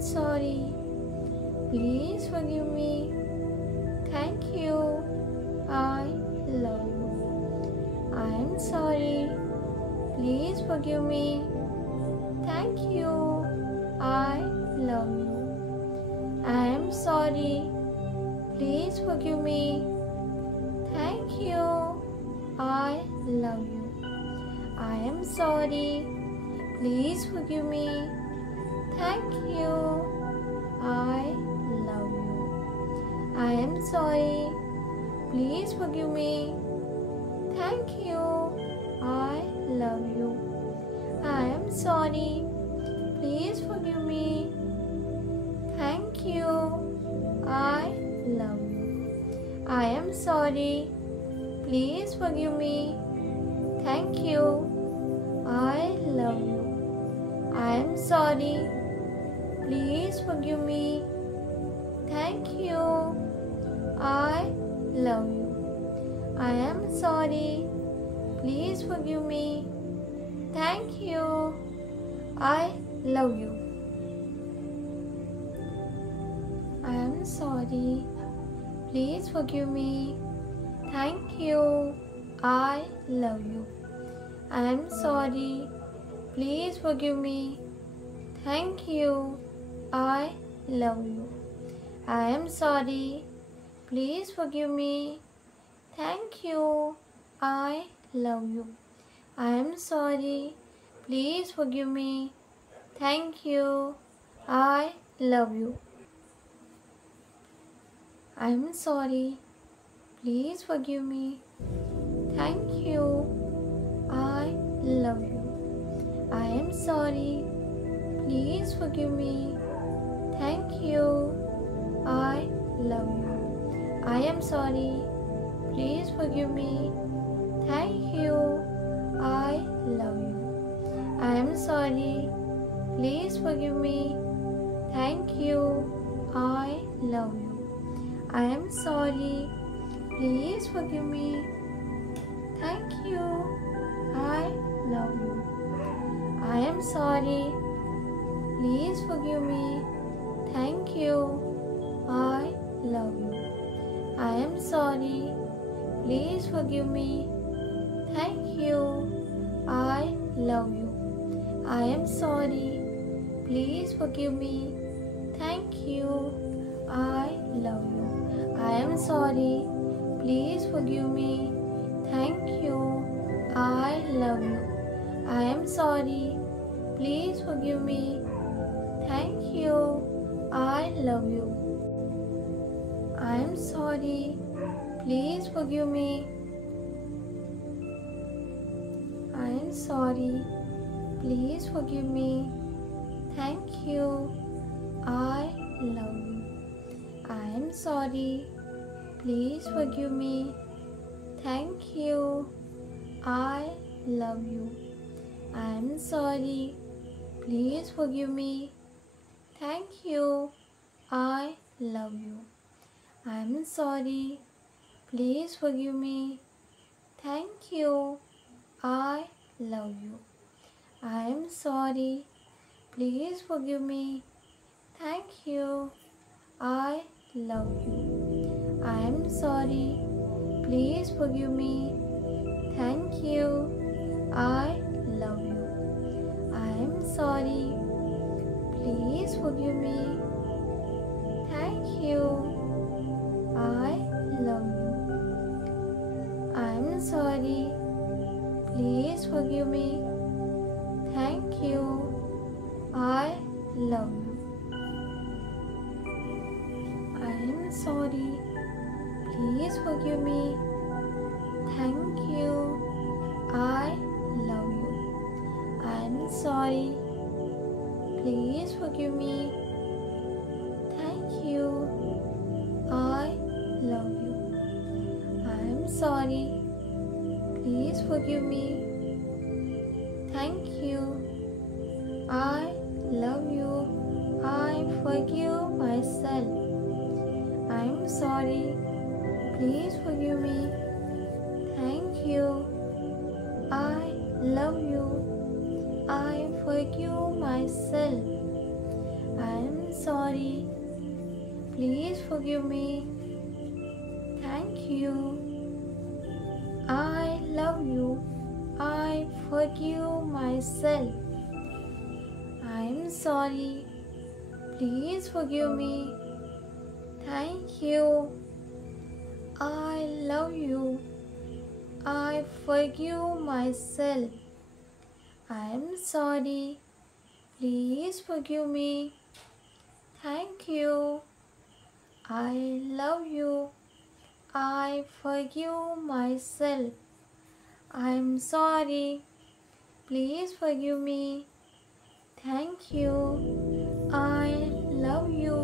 sorry. Please forgive me. Thank you. I love you. I am sorry. Please forgive me. Thank you. I love you. I am sorry. Please forgive me. Thank you. I love you. I am sorry. Please forgive me. Thank you. I love you. I am sorry. Please forgive me. Thank you. I love you. I am sorry. Please forgive me. Thank you. I love you. I am sorry. Please forgive me. Thank you. I love you. I am sorry. Please forgive me. Thank you. I love you. I am sorry. Please forgive me. Thank you. I love you. I am sorry. Please forgive me. Thank you. I love you. I am sorry. Please forgive me. Thank you. I love you. I am sorry. Please forgive me. Thank you. I love you. I am sorry. Please forgive me. Thank you. I love you. I am sorry. Please forgive me. Thank you. I love you. I am sorry. Please forgive me. Thank you. I love you. I am sorry. Please forgive me. Thank you. I love you. I am sorry. Please forgive me. Thank you. I love you. I am sorry. Please forgive me. Thank you. I love you. I am sorry. Please forgive me. Thank you. I love you. I am sorry. Please forgive me. Thank you. I love you. I am sorry. Please forgive me. Thank you. I love you. I am sorry. Please forgive me. Thank you. I love you. I am sorry. Please forgive me. Thank you. I love you. I am sorry. Please forgive me. I am sorry. Please forgive me. Thank you. I love you. I am sorry. Please forgive me. Thank you. I love you. I am sorry. Please forgive me. Thank you. I love you. I am sorry. Please forgive me. Thank you. I love you. I am sorry. Please forgive me. Thank you. I love you. I am sorry. Please forgive me. Thank you. I love you. I am sorry. Please forgive me. Thank you. I love you. I am sorry. Please forgive me. Thank you. I love you. I am sorry. Please forgive me. Thank you. I love you. I am sorry. Please forgive me. Thank you. I love you. I am sorry. Please forgive me. Thank you. I love you. I forgive myself. I am sorry. Please forgive me. Thank you. I love you. I forgive myself. I am am sorry. Please forgive me. Thank you. I love you. I forgive myself. I am sorry. Please forgive me. Thank you. I love you. I forgive myself. I am sorry. Please forgive me. Thank you. I love you. I forgive myself. I am sorry. Please forgive me. Thank you. I love you.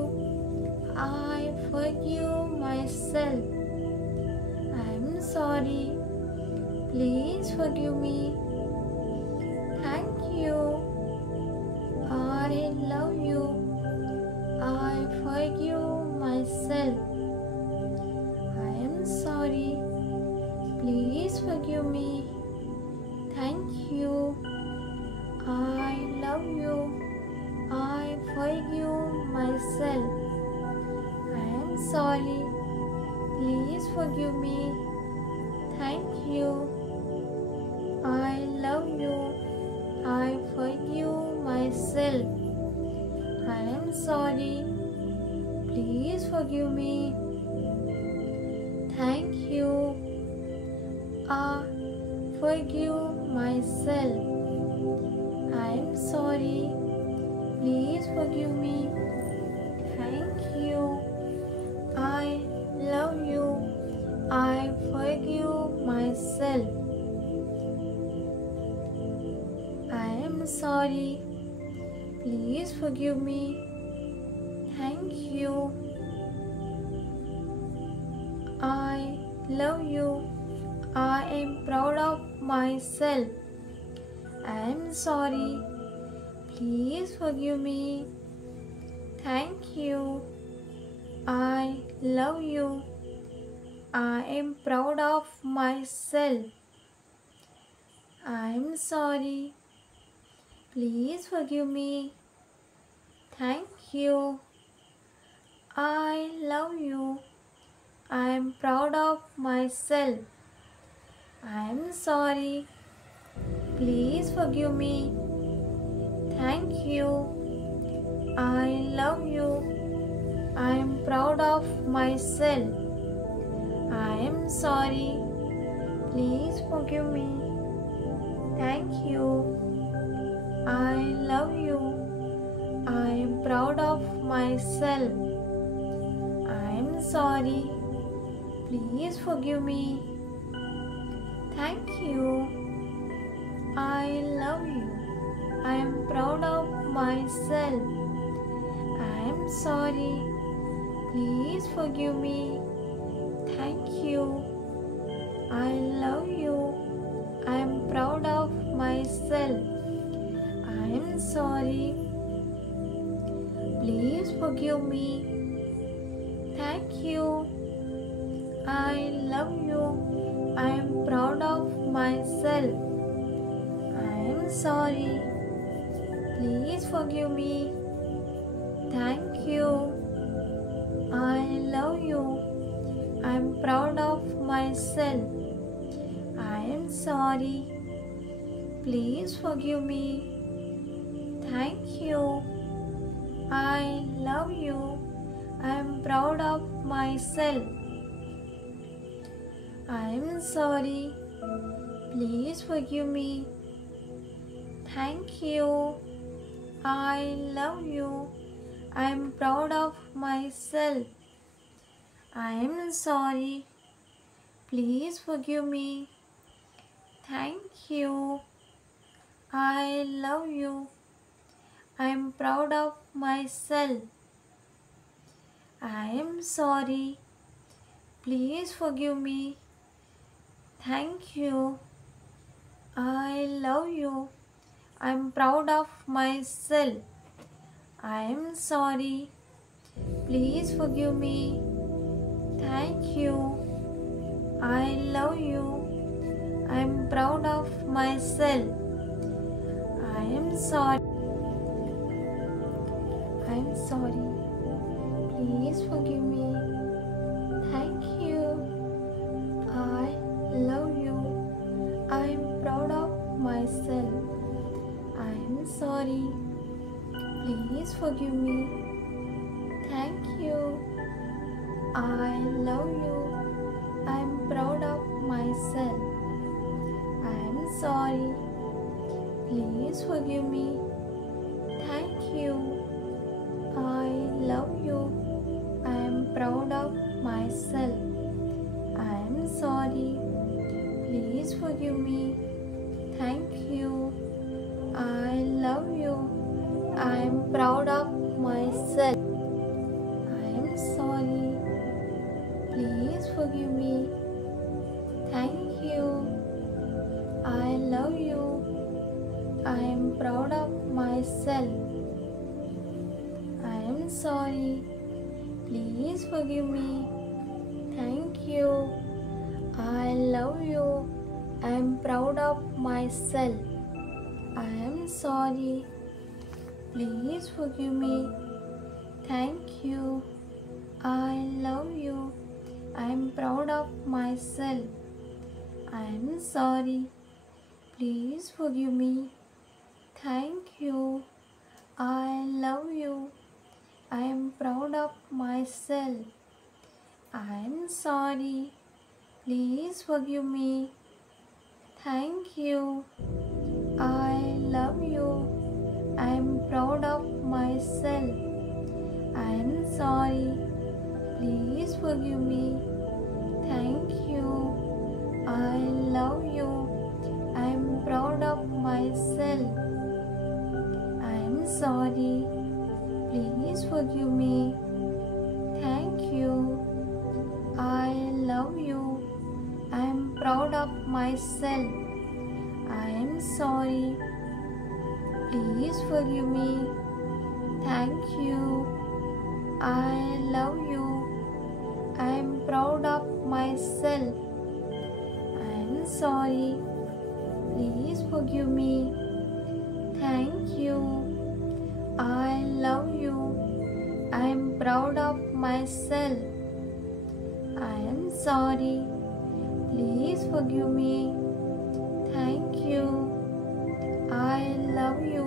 I forgive myself. I am sorry. Please forgive me. Thank you. I love you. I forgive myself. I am sorry. Please forgive me. Thank you. I love you. I forgive myself. I am sorry. Please forgive me. Thank you. I love you. I forgive myself. I am sorry. Please forgive me. Thank you. I forgive myself. I am sorry. Please forgive me. Thank you. I love you. I forgive myself. I am sorry. Please forgive me. Thank you. I love you. I am proud of myself. I am sorry. Please forgive me. Thank you. I love you. I am proud of myself. I am sorry. Please forgive me. Thank you. I love you. I am proud of myself. I am sorry. Please forgive me. Thank you. I love you. I am proud of myself. I am sorry. Please forgive me. Thank you. I love you. I am proud of myself. I am sorry. Please forgive me. Thank you. I love you. I am proud of myself. I am sorry. Please forgive me. Thank you. I love you. I am proud of myself. I am sorry. Please forgive me. Thank you. I love you. I am proud of myself. I am sorry. Please forgive me. Thank you. I love you. I am proud of myself. I am sorry. Please forgive me. Thank you. I love you. I am proud of myself. I am sorry. Please forgive me. Thank you. I love you. I am proud of myself. I am sorry. Please forgive me. Thank you. I love you. I am proud of myself. I am sorry. Please forgive me. Thank you. I love you. I am proud of myself. I am sorry. Please forgive me. Thank you. I love you. I am proud of myself. I am sorry. I I'm sorry. Please forgive me. Thank you. I love you. I'm proud of myself. I'm sorry. Please forgive me. Thank you. I love you. I'm proud of myself. I'm sorry. Please forgive me. Thank you. I love you. I'm proud of myself. I'm sorry. Please forgive me. Thank you. I love you. I'm proud of myself. I'm sorry. Please forgive me. Thank you. I love you. I am proud of myself. I am sorry. Please forgive me. Thank you. I love you. I am proud of myself. I am sorry. Please forgive me. Thank you. I love you. I am proud of myself. I am sorry. Please forgive me. Thank you. I love you. I am proud of myself. I am sorry. Please forgive me. Thank you. I love you. I am proud of myself. I am sorry. Please forgive me. Thank you. I love you. I am proud of myself. I am sorry. Please forgive me. Thank you. I love you. I am proud of myself. I am sorry. Please forgive me. Thank you. I love you. I am proud of myself. I am sorry. Please forgive me. Thank you. I love you. I am proud of myself. I am sorry. Please forgive me. Thank you. I love you.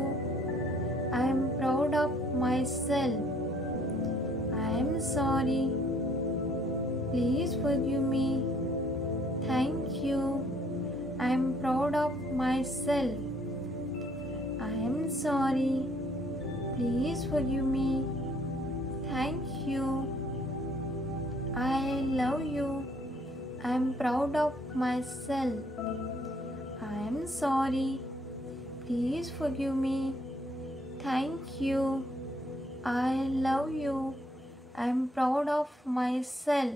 I am proud of myself. I am sorry. Please forgive me. Thank you. I am proud of myself. I am sorry. Please forgive me. Thank you. I love you. I am proud of myself. I am sorry. Please forgive me. Thank you. I love you. I am proud of myself.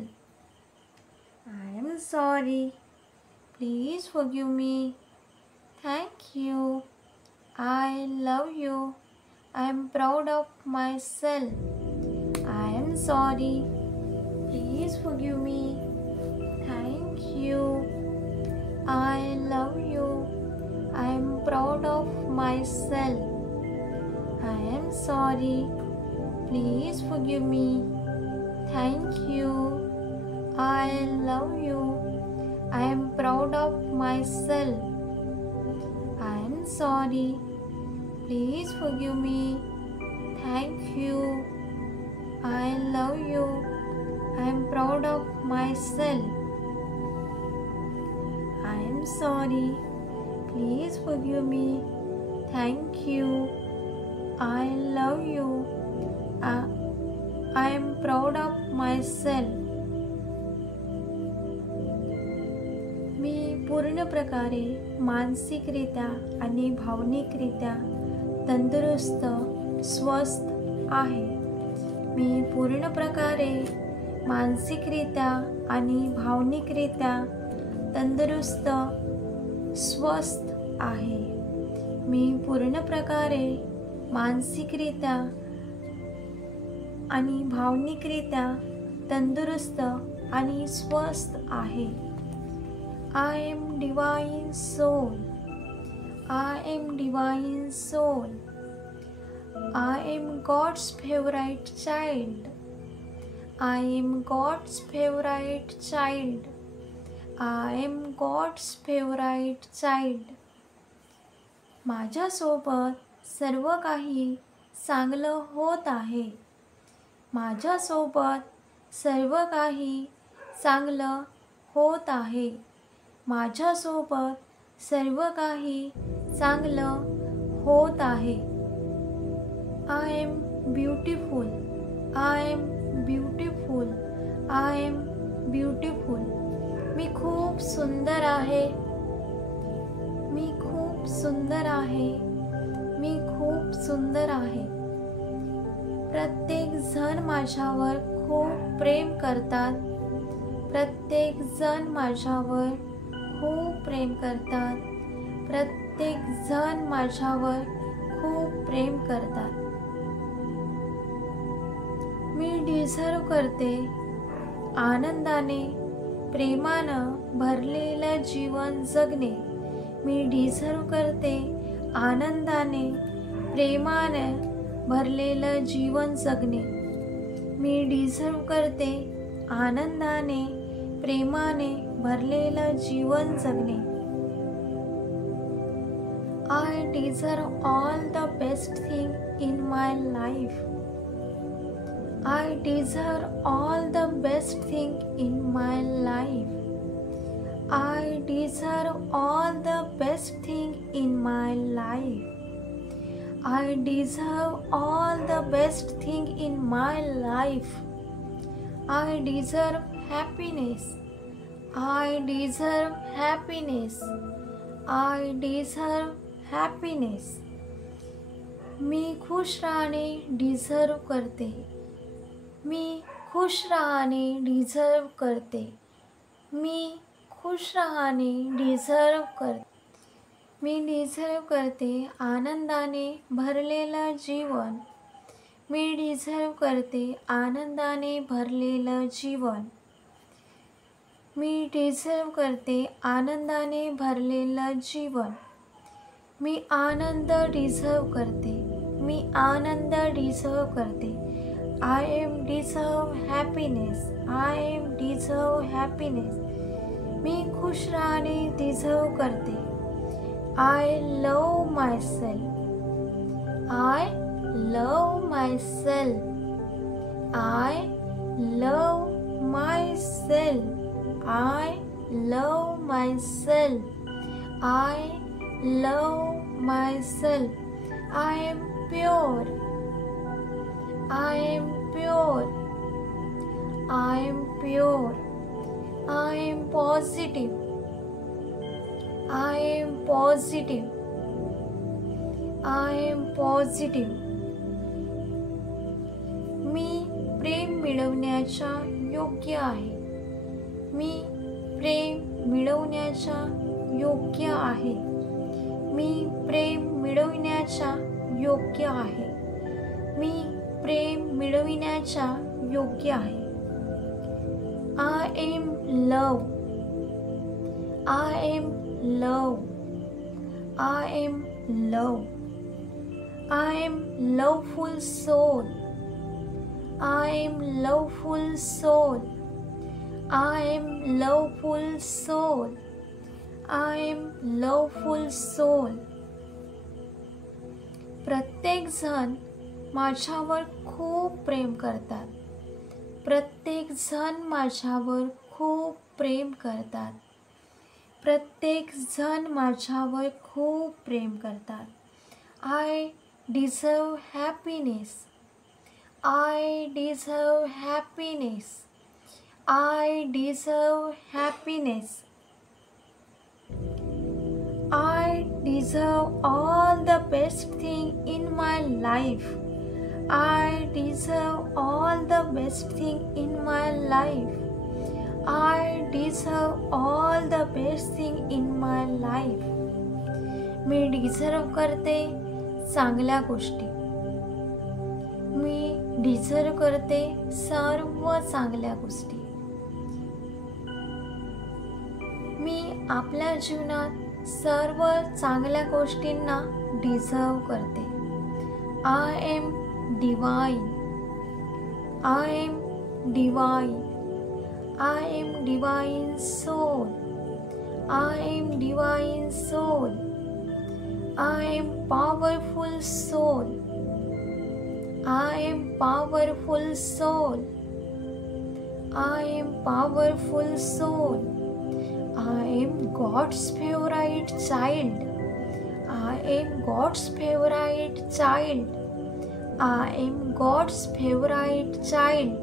I am sorry. Please forgive me. Thank you. I love you. I am proud of myself. I am sorry. Please forgive me. Thank you. I love you. I am proud of myself. I am sorry. Please forgive me. Thank you. I love you. I am proud of myself. I am sorry. Please forgive me. Thank you. I love you. I am proud of myself. I am sorry. Please forgive me. Thank you. I love you. I am proud of myself. मी पूर्ण प्रकारे मानसिकरित्या आणि भावनिकरित्या तंदुरुस्त स्वस्थ आहे. मी पूर्ण प्रकारे मानसिकरित्या आणि भावनिकरित्या तंदुरुस्त स्वस्थ आहे. मी पूर्ण प्रकारे मानसिकरित्या आणि भावनिकरित्या तंदुरुस्त आणि स्वस्थ आहे. I am divine soul. I am divine soul. I am God's favorite child. I am God's favorite child. I am God's favorite child. माझ्यासोबत सर्व काही चांगलं होत आहे. माझ्यासोबत सर्व काही चांगलं होत आहे. माझ्यासोबत सर्व काही चांगलं होत आहे. I am beautiful. I am beautiful. I am beautiful. मी खूप सुंदर आहे. मी खूप सुंदर आहे. मी खूप सुंदर आहे. प्रत्येक जण माझ्यावर खूप प्रेम करतात. प्रत्येक जण माझ्यावर खूप प्रेम करतात. प्रत्येक जण माझ्यावर खूप प्रेम करतात. मी डिझर्व करते आनंदाने प्रेमानं भरलेलं जीवन जगणे. मी डिझर्व करते आनंदाने प्रेमाने भरलेलं जीवन जगणे. मी डिझर्व करते आनंदाने प्रेमाने भरलेलं जीवन जगणे. I deserve all the best thing in my life. I deserve all the best thing in my life. I deserve all the best thing in my life. I deserve all the best thing in my life. I deserve happiness. I deserve happiness. I deserve happiness. मी खुश राहणे deserve करते. मी खुश राहणे deserve करते. मी खुश राहणे deserve करते. मी deserve करते आनंदाने भरलेलं जीवन. मी डिझर्व करते आनंदाने भरलेलं जीवन. मी डिझर्व करते आनंदाने भरलेलं जीवन. मी आनंद डिझर्व करते. मी आनंद डिझर्व करते. I am deserve happiness. I am deserve happiness. मी खुश राहणे डिझर्व करते. I love myself. I love myself. I love myself. I love myself. I love myself. I am pure. I am pure. I am pure. I am positive. I am positive. I am positive. मी प्रेम मिळवण्याच्या योग्य आहे. मी प्रेम मिळवण्याच्या योग्य आहे. मी प्रेम मिळविण्याच्या योग्य आहे. मी प्रेम मिळविण्याच्या योग्य आहे. I am love. I am love. I am love. I am loveful soul. I am loveful soul. I am loveful soul. I am loveful soul. प्रत्येक जण माझ्यावर खूप प्रेम करतात. प्रत्येक जण माझ्यावर खूप प्रेम करतात. प्रत्येक जण माझ्यावर खूप प्रेम करतात. I deserve happiness. I deserve happiness. I deserve happiness. I deserve all the best thing in my life. I deserve all the best thing in my life. I deserve all the best thing in my life. Me deserve करते चांगल्या गोष्टी. मी deserve करते सर्व चांगल्या गोष्टी. मी आपल्या जीवनात सर्व चांगल्या गोष्टींना डिझर्व करते. I am divine. I am divine. I am divine soul. I am divine soul. I am powerful soul. I am powerful soul. I am powerful soul. I am God's favorite child. I am God's favorite child. I am God's favorite child.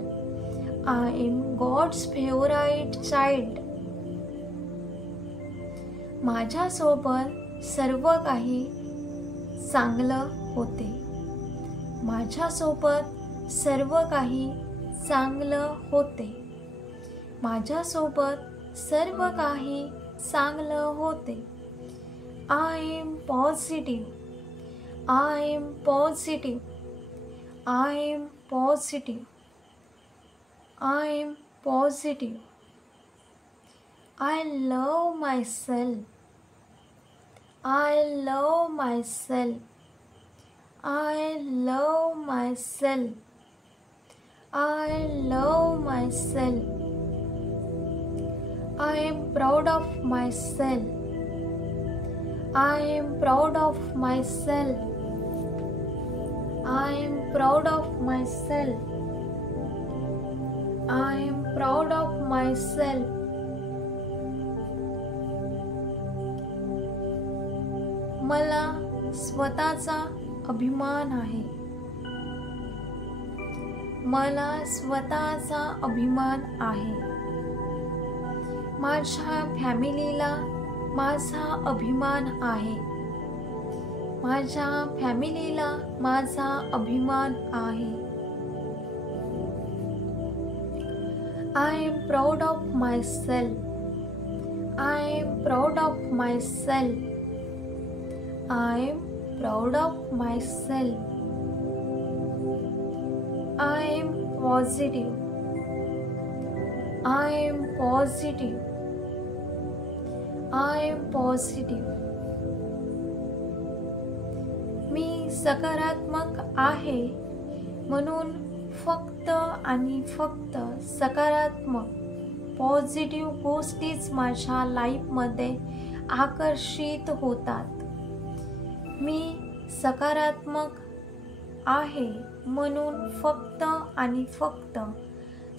I am God's favorite child. माझ्यासोबत सर्व काही चांगलं होते. माझ्यासोबत सर्व काही चांगलं होते. माझ्यासोबत सर्व काही चांगलं होते. I am positive. I am positive. I am positive. I am positive. I love myself. I love myself. I love myself. I love myself. I am proud of myself. I am proud of myself. I am proud of myself. I am proud of myself. मला स्वतःचा अभिमान आहे. मला स्वतःचा अभिमान आहे. माझ्या फॅमिलीला माझा अभिमान आहे. माझ्या फॅमिलीला माझा अभिमान आहे. I am proud of myself. I am proud of myself. I am proud of myself. I am positive. I am positive. I am positive. मी सकारात्मक आहे म्हणून फक्त आणि फक्त सकारात्मक पॉझिटिव्ह गोष्टीच माझ्या लाईफमध्ये आकर्षित होतात. मी सकारात्मक आहे म्हणून फक्त आणि फक्त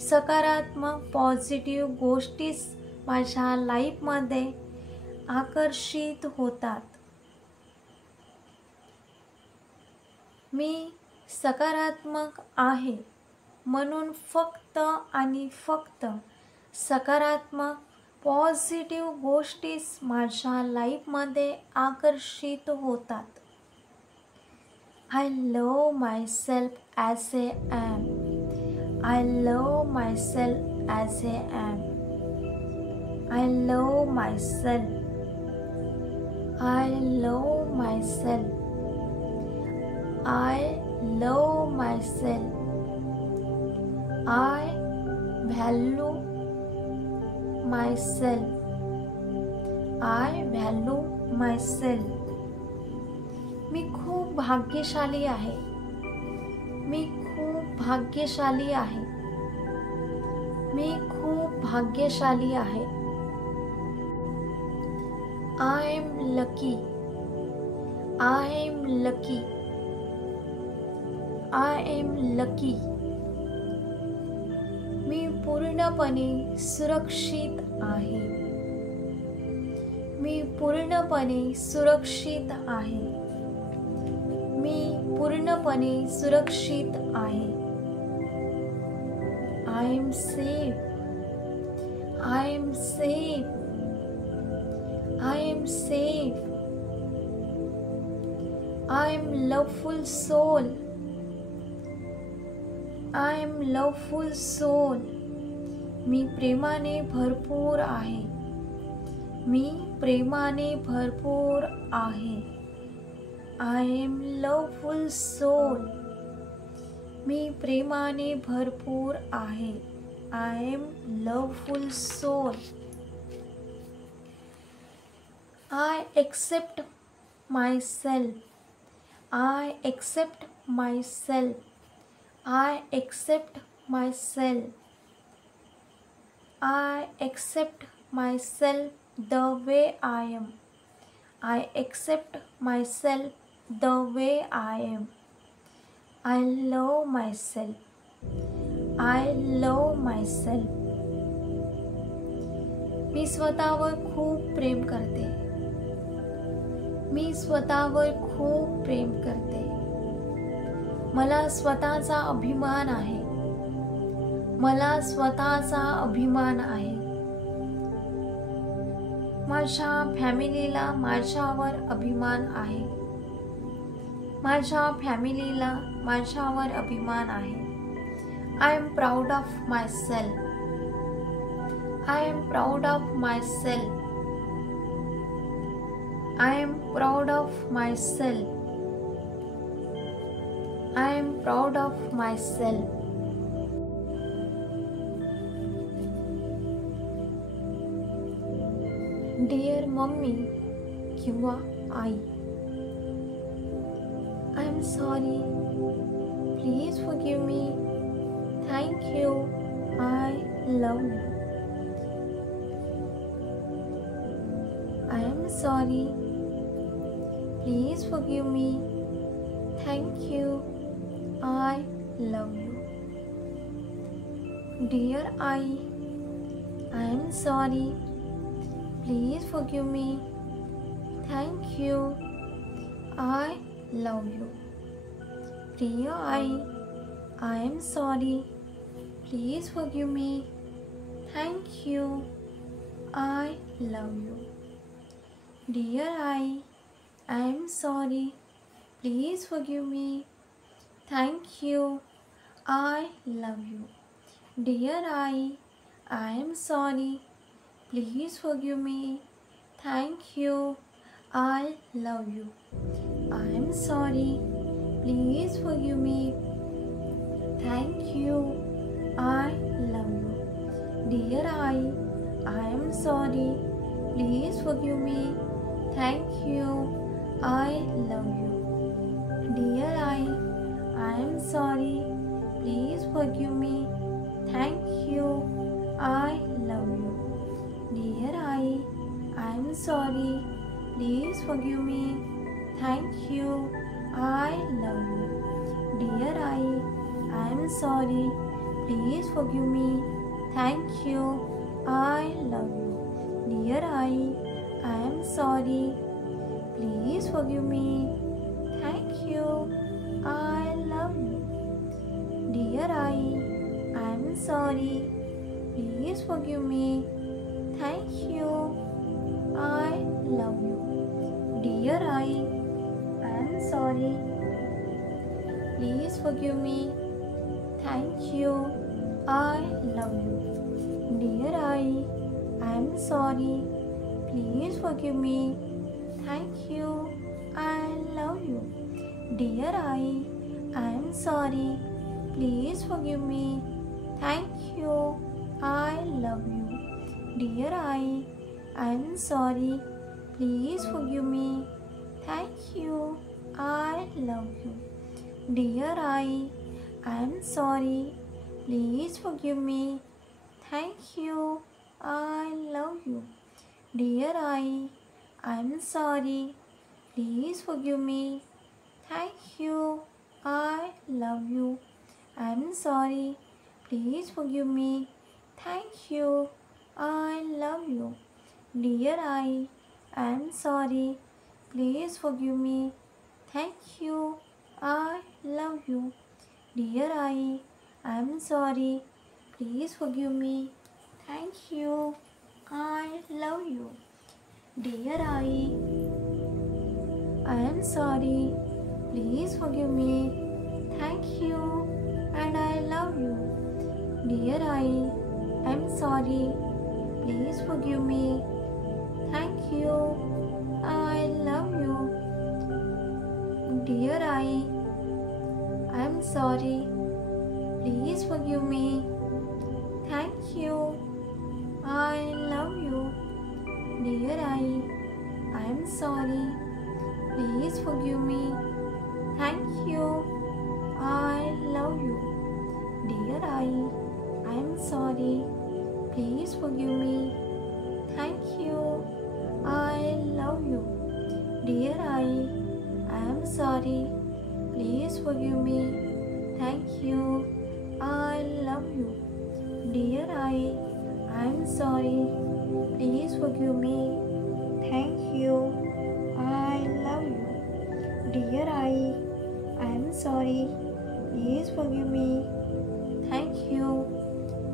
सकारात्मक पॉझिटिव्ह गोष्टीच माझ्या लाईफमध्ये आकर्षित होतात. मी सकारात्मक आहे म्हणून फक्त आणि फक्त सकारात्मक पॉझिटिव्ह गोष्टीच माझ्या लाईफमध्ये आकर्षित होतात. I love myself as I am. I love myself as I am. I love myself. I love myself. I love myself. I value myself. I value myself. मी खूप भाग्यशाली आहे. मी खूप भाग्यशाली आहे. मी खूप भाग्यशाली आहे. I am lucky. I am lucky. I am lucky. मी पूर्णपणे सुरक्षित आहे. मी पूर्णपणे सुरक्षित आहे. मी पूर्णपणे सुरक्षित आहे. I am safe. I am safe. I am safe. I am loveful soul. I am loveful soul. मी प्रेमाने भरपूर आहे. मी प्रेमाने भरपूर आहे. I am loveful soul. मी प्रेमाने भरपूर आहे. I am loveful soul. I accept myself. I accept myself. I accept myself. I accept myself the way I am. I accept myself the way I am. I love myself. I love myself. मी स्वतःवर खूप प्रेम करते. मी स्वतःवर खूप प्रेम करते. मला स्वतःचा अभिमान आहे. मला स्वतःचा अभिमान आहे. माझ्या फॅमिलीला माझ्यावर अभिमान आहे. माझ्या फॅमिलीला माझ्यावर अभिमान आहे. I am proud of myself. I am proud of myself. I am proud of myself. I am proud of myself. Dear Mummy किंवा आई, I am sorry. Please forgive me. Thank you. I love you. I am sorry. Please forgive me. Thank you. I love you. Dear I am sorry. Please forgive me. Thank you. I love you. Dear I am sorry. Please forgive me. Thank you. I love you. Dear I am sorry. Please forgive me. Thank you. I love you. Dear I am sorry. Please forgive me. Thank you. I love you. I am sorry. Please forgive me. Thank you. I love you. Dear I am sorry. Please forgive me. Thank you. I love you. Dear I am sorry. Please forgive me. Thank you. I love you. Dear I am sorry. Please forgive me. Thank you. I love you. Dear I am sorry. Please forgive me. Thank you. I love you. Dear I am sorry. Please forgive me. Thank you. I love you. Dear I am sorry. Please forgive me. Thank you. I love you. Dear I am sorry. Please forgive me. Thank you. I love you. Dear I am sorry. Please forgive me. Thank you. I love you. Dear I am sorry. Please forgive me. Thank you. I love you. Dear I am sorry. Please forgive me. Thank you. I love you. Dear I am sorry. Please forgive me. Thank you. I love you. Dear I am sorry. Please forgive me. Thank you. I love you. I am sorry. Please forgive me. Thank you. I love you. Dear I am sorry. Please forgive me. Thank you. I love you. Dear I am sorry. Please forgive me. Thank you. I love you. Dear I am sorry. Please forgive me. Thank you. And I love you. Dear I am sorry. Please forgive me. Thank you. I love you. Dear I am sorry. Please forgive me. Thank you. I love you. Dear I am sorry. Please forgive me. Thank you. I love you. sorry. Please forgive me. Thank you. I love you. Dear I am sorry. Please forgive me. Thank you. I love you. Dear I am sorry. Please forgive me. Thank you. I love you. Dear I am sorry. Please forgive me. Thank you.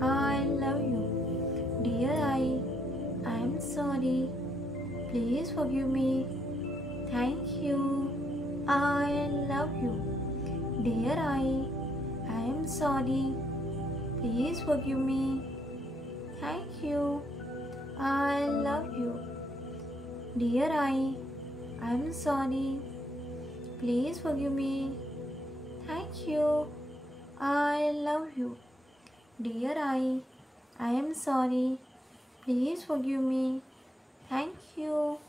I love you. Dear I am sorry. Please forgive me. Thank you. I love you. Dear I am sorry. Please forgive me. Thank you. I love you. Dear I am sorry. Please forgive me. Thank you. I love you. Dear I am sorry. Please forgive me. Thank you.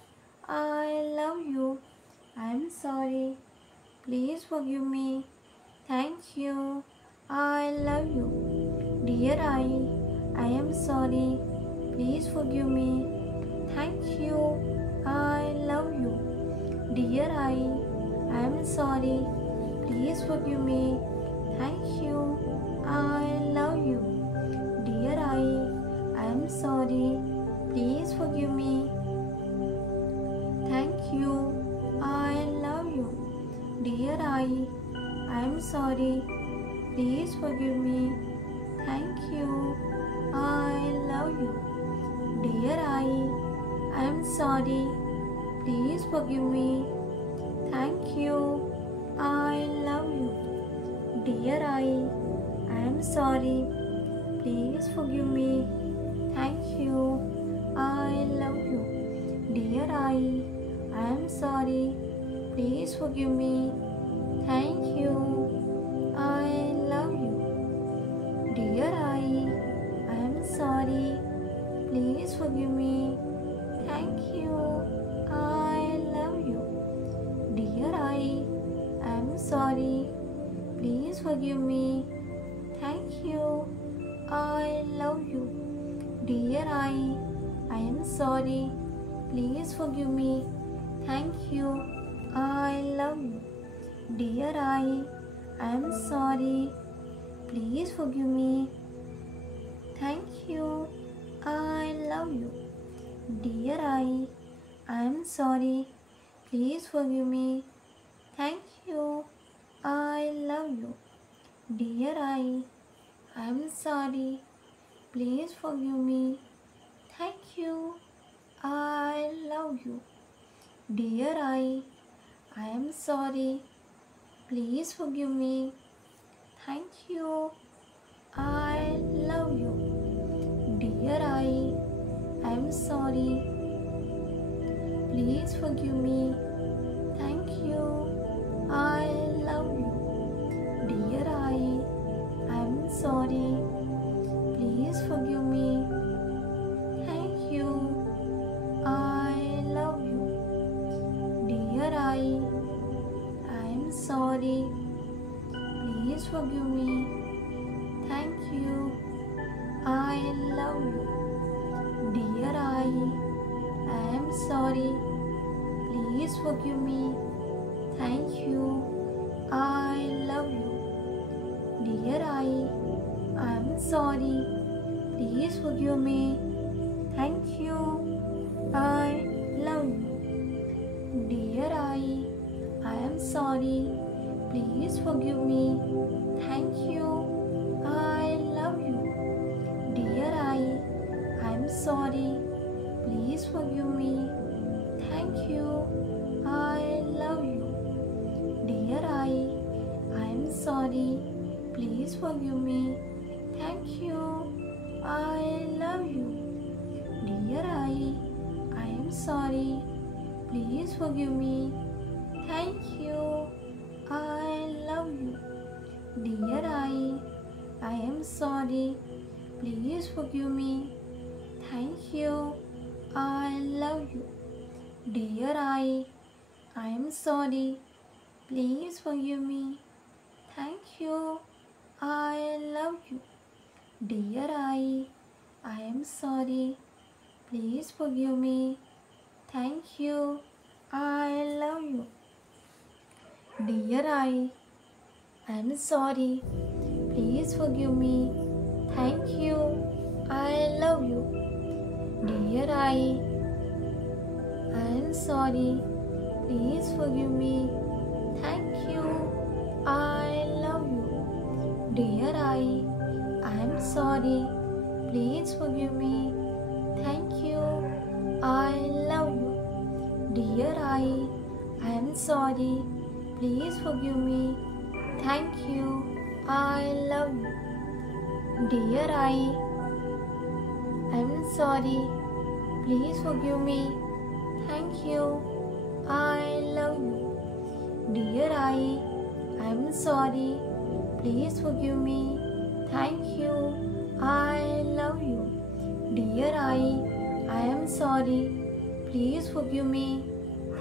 I love you. I am sorry. Please forgive me. Thank you. I love you. Dear I am sorry. Please forgive me. Thank you. I love you. Dear I am sorry. Please forgive me. Thank you. I love you. Dear I am sorry. Please forgive me. Thank you. I love you. Dear I am sorry. Please forgive me. Thank you. I love you. Dear I am sorry. Please forgive me. Thank you. I love you. Dear I am sorry. Please forgive me. Thank you. I love you. Dear I am sorry. Please forgive me. Thank you. I love you. Dear I am sorry. Please forgive me. Thank you. I love you. Dear I am sorry. Please forgive me. Thank you. I love you. Dear I am sorry. Please forgive me. Thank you. I love you. Dear I am sorry. Please forgive me. Thank you. I love you. Dear I am sorry. Please forgive me. Thank you. I love you. Dear I am sorry. Please forgive me. Thank you. I love you. Dear I am sorry. Please forgive me. Thank you. I love you. Dear I am sorry. Please forgive me. Thank you. I love you. Dear I am sorry. Please forgive me. Thank you. I love you. Dear I am sorry. Please forgive me. Thank you. I love you. Dear I am sorry. Please forgive me. Thank you. I love you. Dear I am sorry. Please forgive me. Thank you. I love you. Dear I am sorry. Please forgive me. Thank you. I love you. Dear I am sorry. Please forgive me. Thank you. I love you. Dear I am sorry. Please forgive me. Thank you. I love you. Dear I am sorry. Please forgive me. Thank you. I love you. Dear I am sorry. Please forgive me. Thank you. I love you. Dear I am sorry. Please forgive me. Thank you. I love you. Dear I am sorry. Please forgive me. Thank you. I love you. Dear I am sorry. Please forgive me. Thank you. I love you. Dear I am sorry. Please forgive me. Thank you. I love you. Dear I am sorry. Please forgive me. Thank you. I love you. Dear I am sorry. Please forgive me. Thank you. I love you. Dear I am sorry. Please forgive me. Thank you. I love you. Dear I am sorry. Please forgive me. Thank you. I love you. Dear I am sorry. Please forgive me.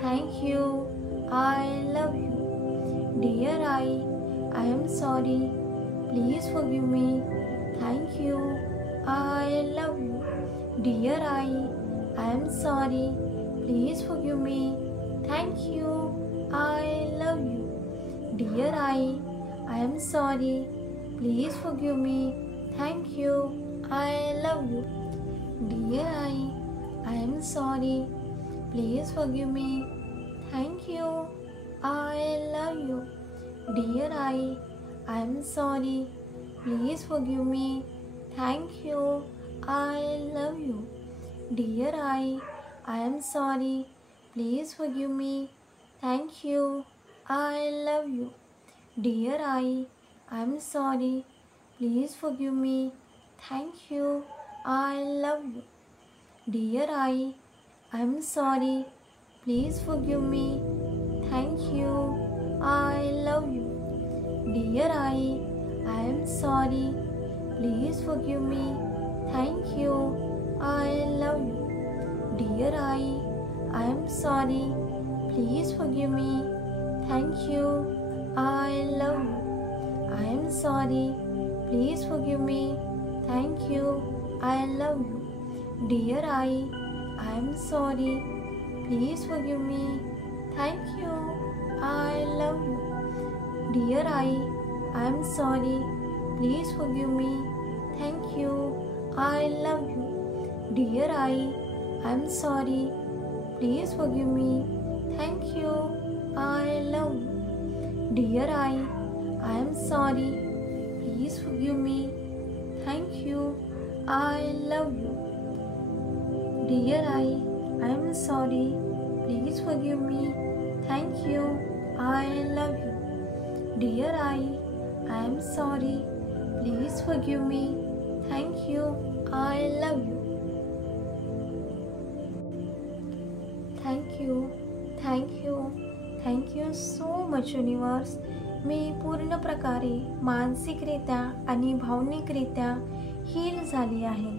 Thank you. I love you. Dear I am sorry. Please forgive me. Thank you. I love you. Dear I am sorry. Please forgive me. Thank you. I love you. Dear I am sorry. Please forgive me. Thank you. I love you. Dear I am sorry. Please forgive me. Thank you. I love you. Dear I am sorry. Please forgive me. Thank you. I love you. Dear I am sorry. Please forgive me. Thank you. I love you. Dear I am sorry. Please forgive me. Thank you. I love you. Dear I am sorry. Please forgive me. Thank you. I love you. Dear I am sorry. Please forgive me. Thank you. I love you. Dear I am sorry. Please forgive me. Thank you. I love you. I am sorry. Please forgive me. Thank you. I love you. Dear I am sorry. Please forgive me. Thank you. I love you. Dear I am sorry. Please forgive me. Thank you. I love you. Dear I am sorry. Please forgive me. Thank you. I love you. Dear I am sorry. Please forgive me. Thank you. I love you. Dear I am sorry. Please forgive me. Thank you. I love you. Dear I am sorry. Please forgive me. Thank you. I love you. Thank you. Thank you. Thank you so much universe. मी पूर्ण प्रकारे मानसिकरित्या आणि भावनिकरित्या heal झाली आहे.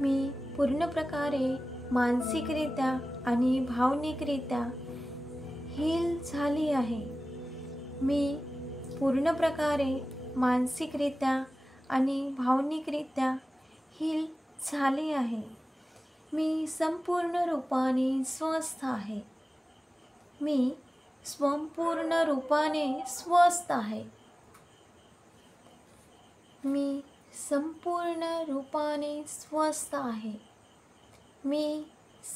मी पूर्ण प्रकारे मानसिकरित्या आणि भावनिकरित्या heal झाली आहे. मी पूर्ण प्रकारे मानसिकरित्या आणि भावनिकरित्या हील झाली आहे. मी संपूर्ण रूपाने स्वस्थ आहे. मी संपूर्ण रूपाने स्वस्थ आहे. मी संपूर्ण रूपाने स्वस्थ आहे. मी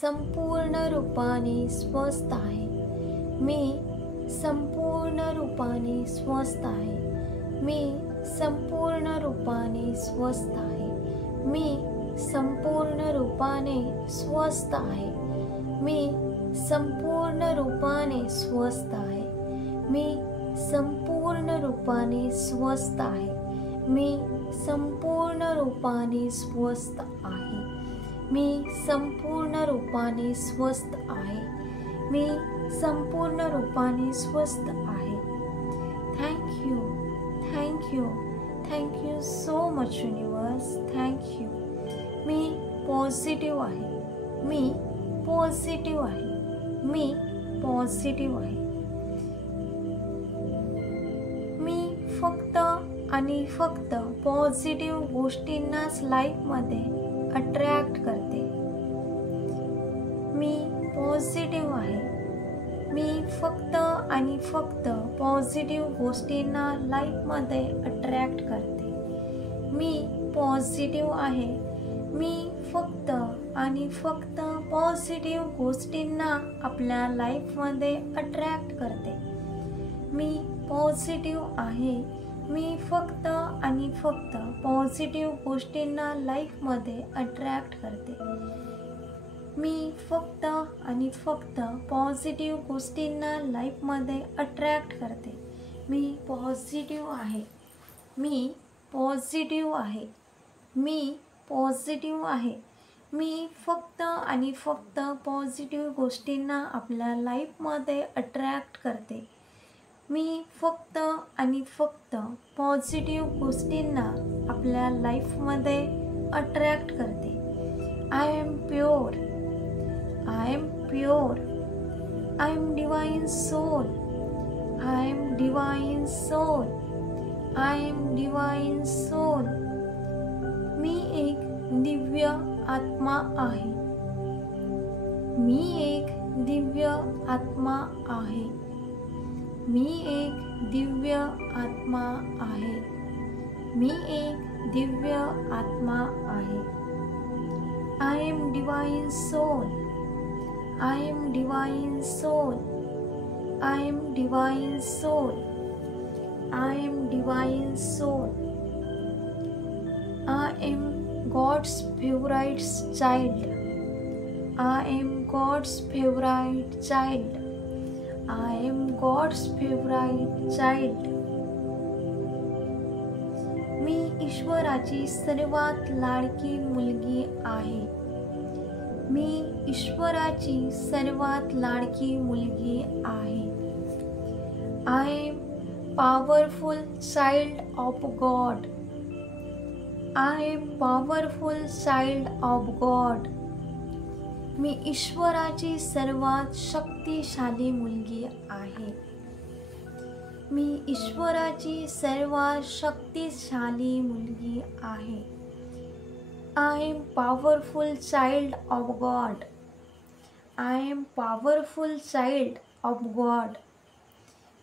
संपूर्ण रूपाने स्वस्थ आहे. मी संपूर्ण रूपाने स्वस्थ आहे. मी संपूर्ण रूपाने स्वस्थ आहे. मी संपूर्ण रूपाने स्वस्थ आहे. मी संपूर्ण रूपाने स्वस्थ आहे. मी संपूर्ण रूपाने स्वस्थ आहे. मी संपूर्ण रूपाने स्वस्थ आहे. मी संपूर्ण रूपाने स्वस्थ आहे. मी संपूर्ण रूपाने स्वस्थ आहे. Thank you. Thank you. Thank you so much universe. Thank you. Me positive आहे. मी पॉझिटिव्ह आहे. मी पॉझिटिव्ह आहे. मी फक्त आणि फक्त पॉझिटिव्ह गोष्टींनाच लाईफमध्ये अट्रॅक्ट करते. मी पॉझिटिव्ह आहे. मी फक्त आणि फक्त पॉझिटिव्ह गोष्टींना लाईफमध्ये अट्रॅक्ट करते. मी पॉझिटिव्ह आहे. मी फक्त आणि फक्त पॉझिटिव्ह गोष्टींना आपल्या लाईफमध्ये अट्रॅक्ट करते. मी पॉझिटिव्ह आहे. मी फक्त आणि फक्त पॉझिटिव्ह गोष्टींना लाईफमध्ये अट्रॅक्ट करते. मी फक्त आणि फक्त पॉझिटिव्ह गोष्टींना लाईफमध्ये अट्रॅक्ट करते. मी पॉझिटिव्ह आहे. मी पॉझिटिव्ह आहे. मी पॉझिटिव्ह आहे. मी फक्त आणि फक्त पॉझिटिव्ह गोष्टींना आपल्या लाईफमध्ये अट्रॅक्ट करते. मी फक्त आणि फक्त पॉझिटिव्ह गोष्टींना आपल्या लाईफमध्ये अट्रॅक्ट करते. I am pure. I am pure. I am divine soul. I am divine soul. I am divine soul. मी एक दिव्य आत्मा आहे. मी एक दिव्य आत्मा आहे. मी एक दिव्य आत्मा आहे. मी एक दिव्य आत्मा आहे. I am divine soul. I am divine soul. I am divine soul. I am divine soul. I am God's favorite child. I am God's favorite child. I am God's favorite child. मी ईश्वराची सर्वात लाडकी मुलगी आहे. मी ईश्वराची सर्वात लाडकी मुलगी आहे. I am powerful child of God. I am powerful child of God. मी ईश्वराची सर्वात शक्तिशाली मुलगी आहे. मी ईश्वराची सर्वात शक्तिशाली मुलगी आहे. I am powerful child of God. I am powerful child of God.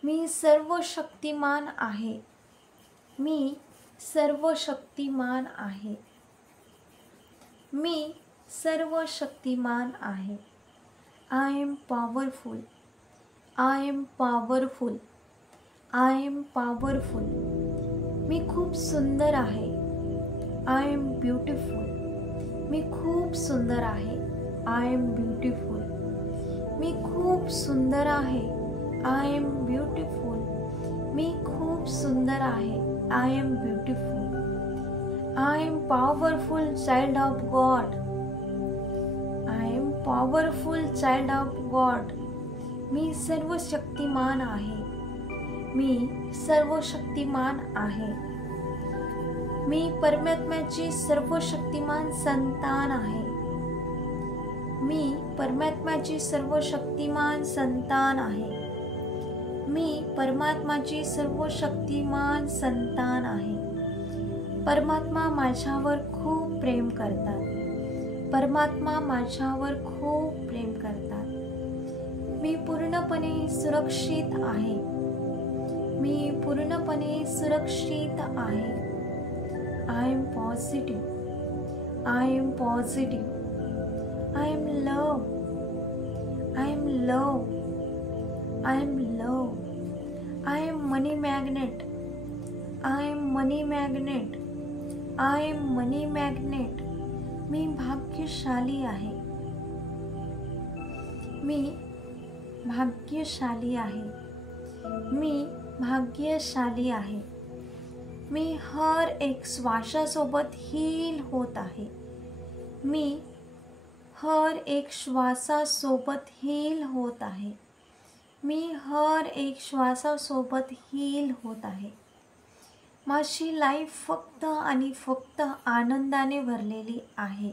मी सर्वशक्तिमान आहे. मी सर्वशक्तिमान आहे. मी सर्वशक्तिमान आहे. I am powerful. I am powerful. I am powerful. मी खूप सुंदर आहे. I am beautiful. मी खूप सुंदर आहे. I am beautiful. मी खूप सुंदर आहे. I am beautiful. मी खूप सुंदर आहे. I am beautiful. I am powerful child of God. I am powerful child of God. मी सर्वशक्तिमान आहे. मी सर्वशक्तिमान आहे. मी परमात्म्याची सर्वशक्तिमान संतान आहे. मी परमात्म्याची सर्वशक्तिमान संतान आहे. मी परमात्म्याची सर्वशक्तिमान संतान आहे. परमात्मा माझ्यावर खूप प्रेम करतात. परमात्मा माझ्यावर खूप प्रेम करतात. मी पूर्णपणे सुरक्षित आहे. मी पूर्णपणे सुरक्षित आहे. I am positive. I am positive. I am love. I am love. I am love. I am money magnet. I am money magnet. I am money magnet. मी भाग्यशाली आहे. मी भाग्यशाली आहे. मी भाग्यशाली आहे. मी हर एक श्वासासोबत हील होत आहे. मी हर एक श्वासासोबत हील होत आहे. मी हर एक श्वासासोबत हील होत आहे. माझी लाईफ फक्त आणि फक्त आनंदाने भरलेली आहे.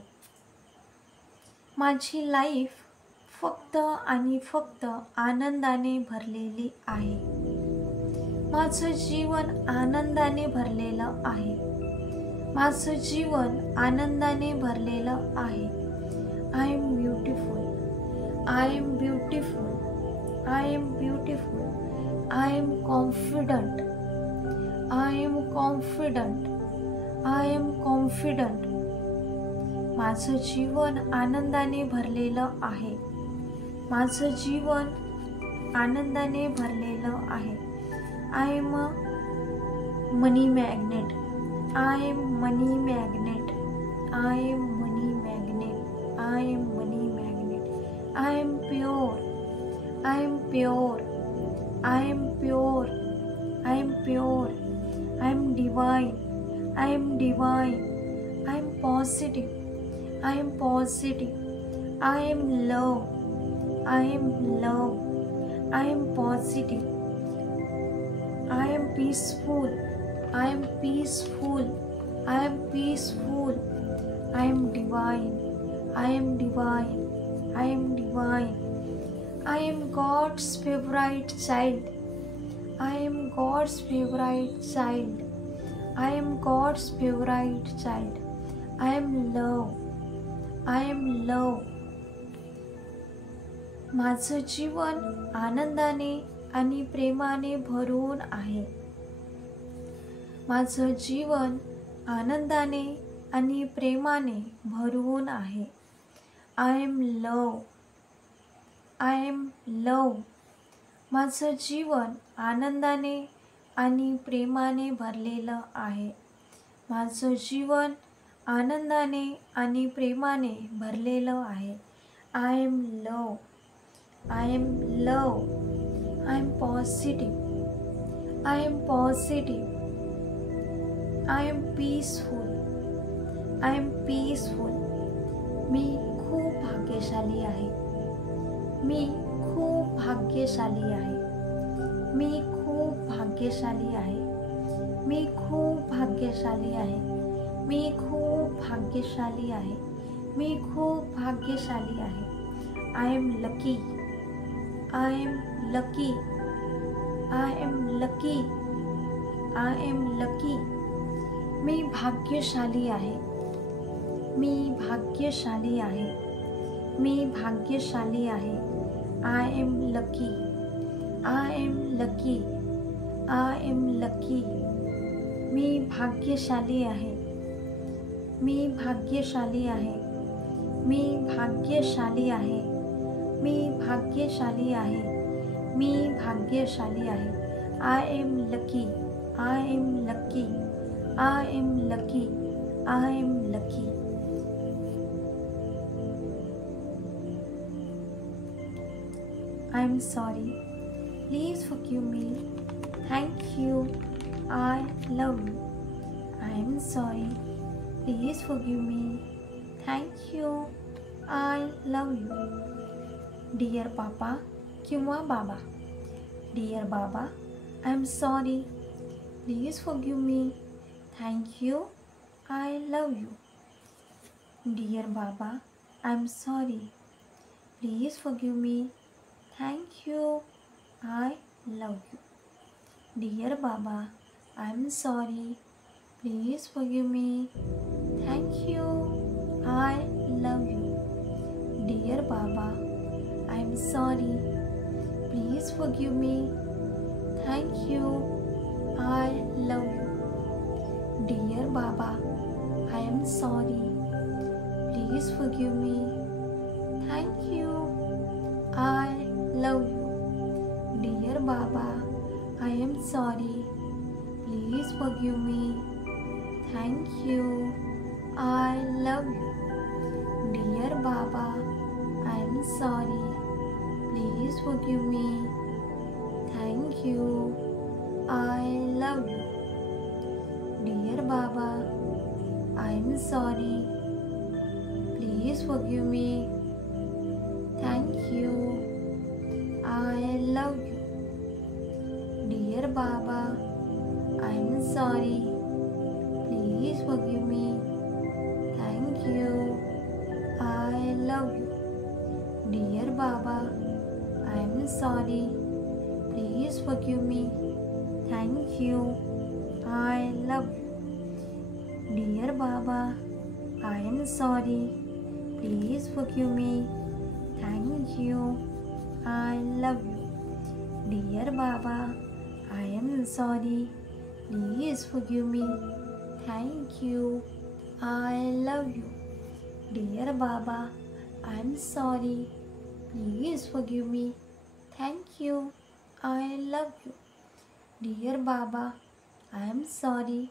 माझी लाईफ फक्त आणि फक्त आनंदाने भरलेली आहे. माझं जीवन आनंदाने भरलेलं आहे. माझं जीवन आनंदाने भरलेलं आहे. I am beautiful. I am beautiful. I am beautiful. I am confident. I am confident. I am confident. माझं जीवन आनंदाने भरलेलं आहे. माझं जीवन आनंदाने भरलेलं आहे. I am a money magnet. I am money magnet. I am money magnet. I am money magnet. I M pure. I am pure. I am pure. I am pure. I am divine. I am divine. I am positive. I am positive. I am love. I am love. I am positive. I am peaceful. I am peaceful. I am peaceful. I am divine. I am divine. I am divine. I am God's favorite child. I am God's favorite child. I am God's favorite child. I am love. I am love. माझं जीवन आनंदाने आणि प्रेमाने भरून आहे. माझं जीवन आनंदाने आणि प्रेमाने भरून आहे. I am love. I am love. माझं जीवन आनंदाने आणि प्रेमाने भरलेलं आहे. माझं जीवन आनंदाने आणि प्रेमाने भरलेलं आहे. I am love. I am love. I am positive. I am positive. I am peaceful. I am peaceful. मी खूप भाग्यशाली आहे. मी खूप भाग्यशाली आहे. मी खूप भाग्यशाली आहे. मी खूप भाग्यशाली आहे. मी खूप भाग्यशाली आहे. मी खूप भाग्यशाली आहे. I am lucky. I am lucky. I am lucky. I am lucky. मी भाग्यशाली आहे. मी भाग्यशाली आहे. मी भाग्यशाली आहे. I am lucky. I am lucky. I am lucky. मी भाग्यशाली आहे. मी भाग्यशाली आहे. मी भाग्यशाली आहे. मी भाग्यशाली आहे. मी भाग्यशाली आहे. I am lucky. I am lucky. I am lucky. I am lucky. I am sorry. Please forgive me. Thank you. I love you. I am sorry. Please forgive me. Thank you. I love you. Dear Papa किंवा बाबा. Dear Baba, I am sorry. Please forgive me. Thank you. I love you. Dear Baba, I am sorry. Please forgive me. Thank you. I love you. Dear Baba, I am sorry. Please forgive me. Thank you. I love you. Dear Baba, I am sorry. Please forgive me. Thank you. I love you. Dear Baba, I am sorry. Please forgive me. Thank you. I love you. Dear Baba, I am sorry. Please forgive me. Thank you. I love you. Dear Baba, I am sorry. Please forgive me. Thank you. I love you. Dear Baba, I am sorry. Please forgive me. Thank you. I love you. Dear Baba, I am sorry. Please forgive me. Thank you. I love you. Dear Baba, I am sorry. Please forgive me. Thank you. I love you. Dear Baba, I am sorry. Please forgive me. Thank you. I love you. Dear Baba, I am sorry. Please forgive me. Thank you. I love you. Dear Baba, I am sorry. Please forgive me. Thank you. I love you. Dear Baba, I am sorry.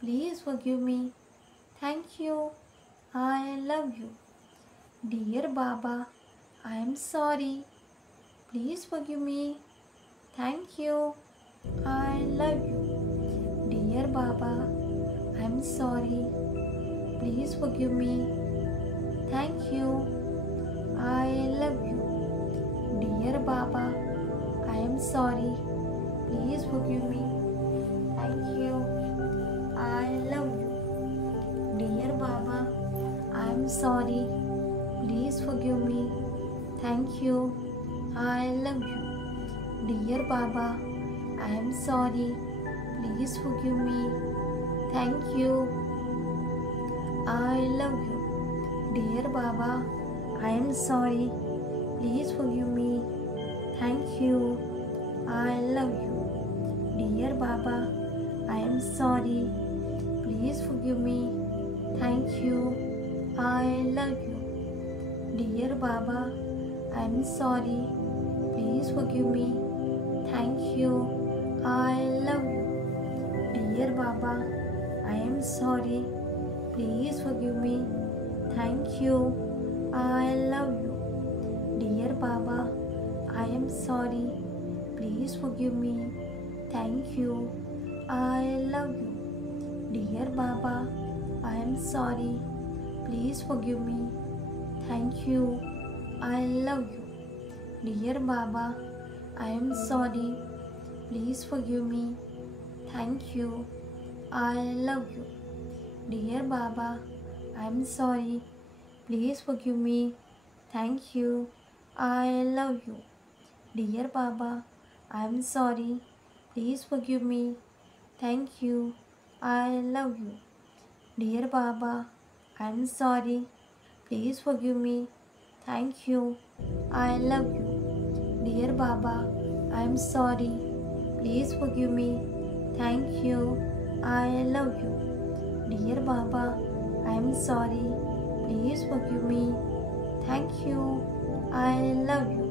Please forgive me. Thank you. I love you. Dear Baba, I am sorry. Please forgive me. Thank you. I love you. Dear Baba, I am sorry. Please forgive me. Thank you. I love you. Dear Baba, I am sorry. Please forgive me. Thank you. I love you. Dear Baba, I am sorry. Please forgive me. Thank you. I love you. Dear Baba, I am sorry. Please forgive me. Thank you. I love you. Dear Baba, I am sorry. Please forgive me. Thank you. I love you. Dear Baba, I am sorry. Please forgive me. Thank you. I love you. Dear Baba, I am sorry. Please forgive me. Thank you. I love you. Dear Baba, I am sorry. Please forgive me. Thank you. I love you. Dear Baba, I am sorry. Please forgive me. Thank you. I love you. Dear Baba, I am sorry. Please forgive me. Thank you. I love you. Dear Baba, I am sorry. Please forgive me. Thank you. I love you. Dear Baba, I am sorry. Please forgive me. Thank you. I love you. Dear Baba, I am sorry. Please forgive me. Thank you. I love you. Dear Baba, I am sorry. Please forgive me. Thank you. I love you. Dear Baba, I am sorry. Please forgive me. Thank you. I love you. Dear Baba, I am sorry. Please forgive me. Thank you. I love you.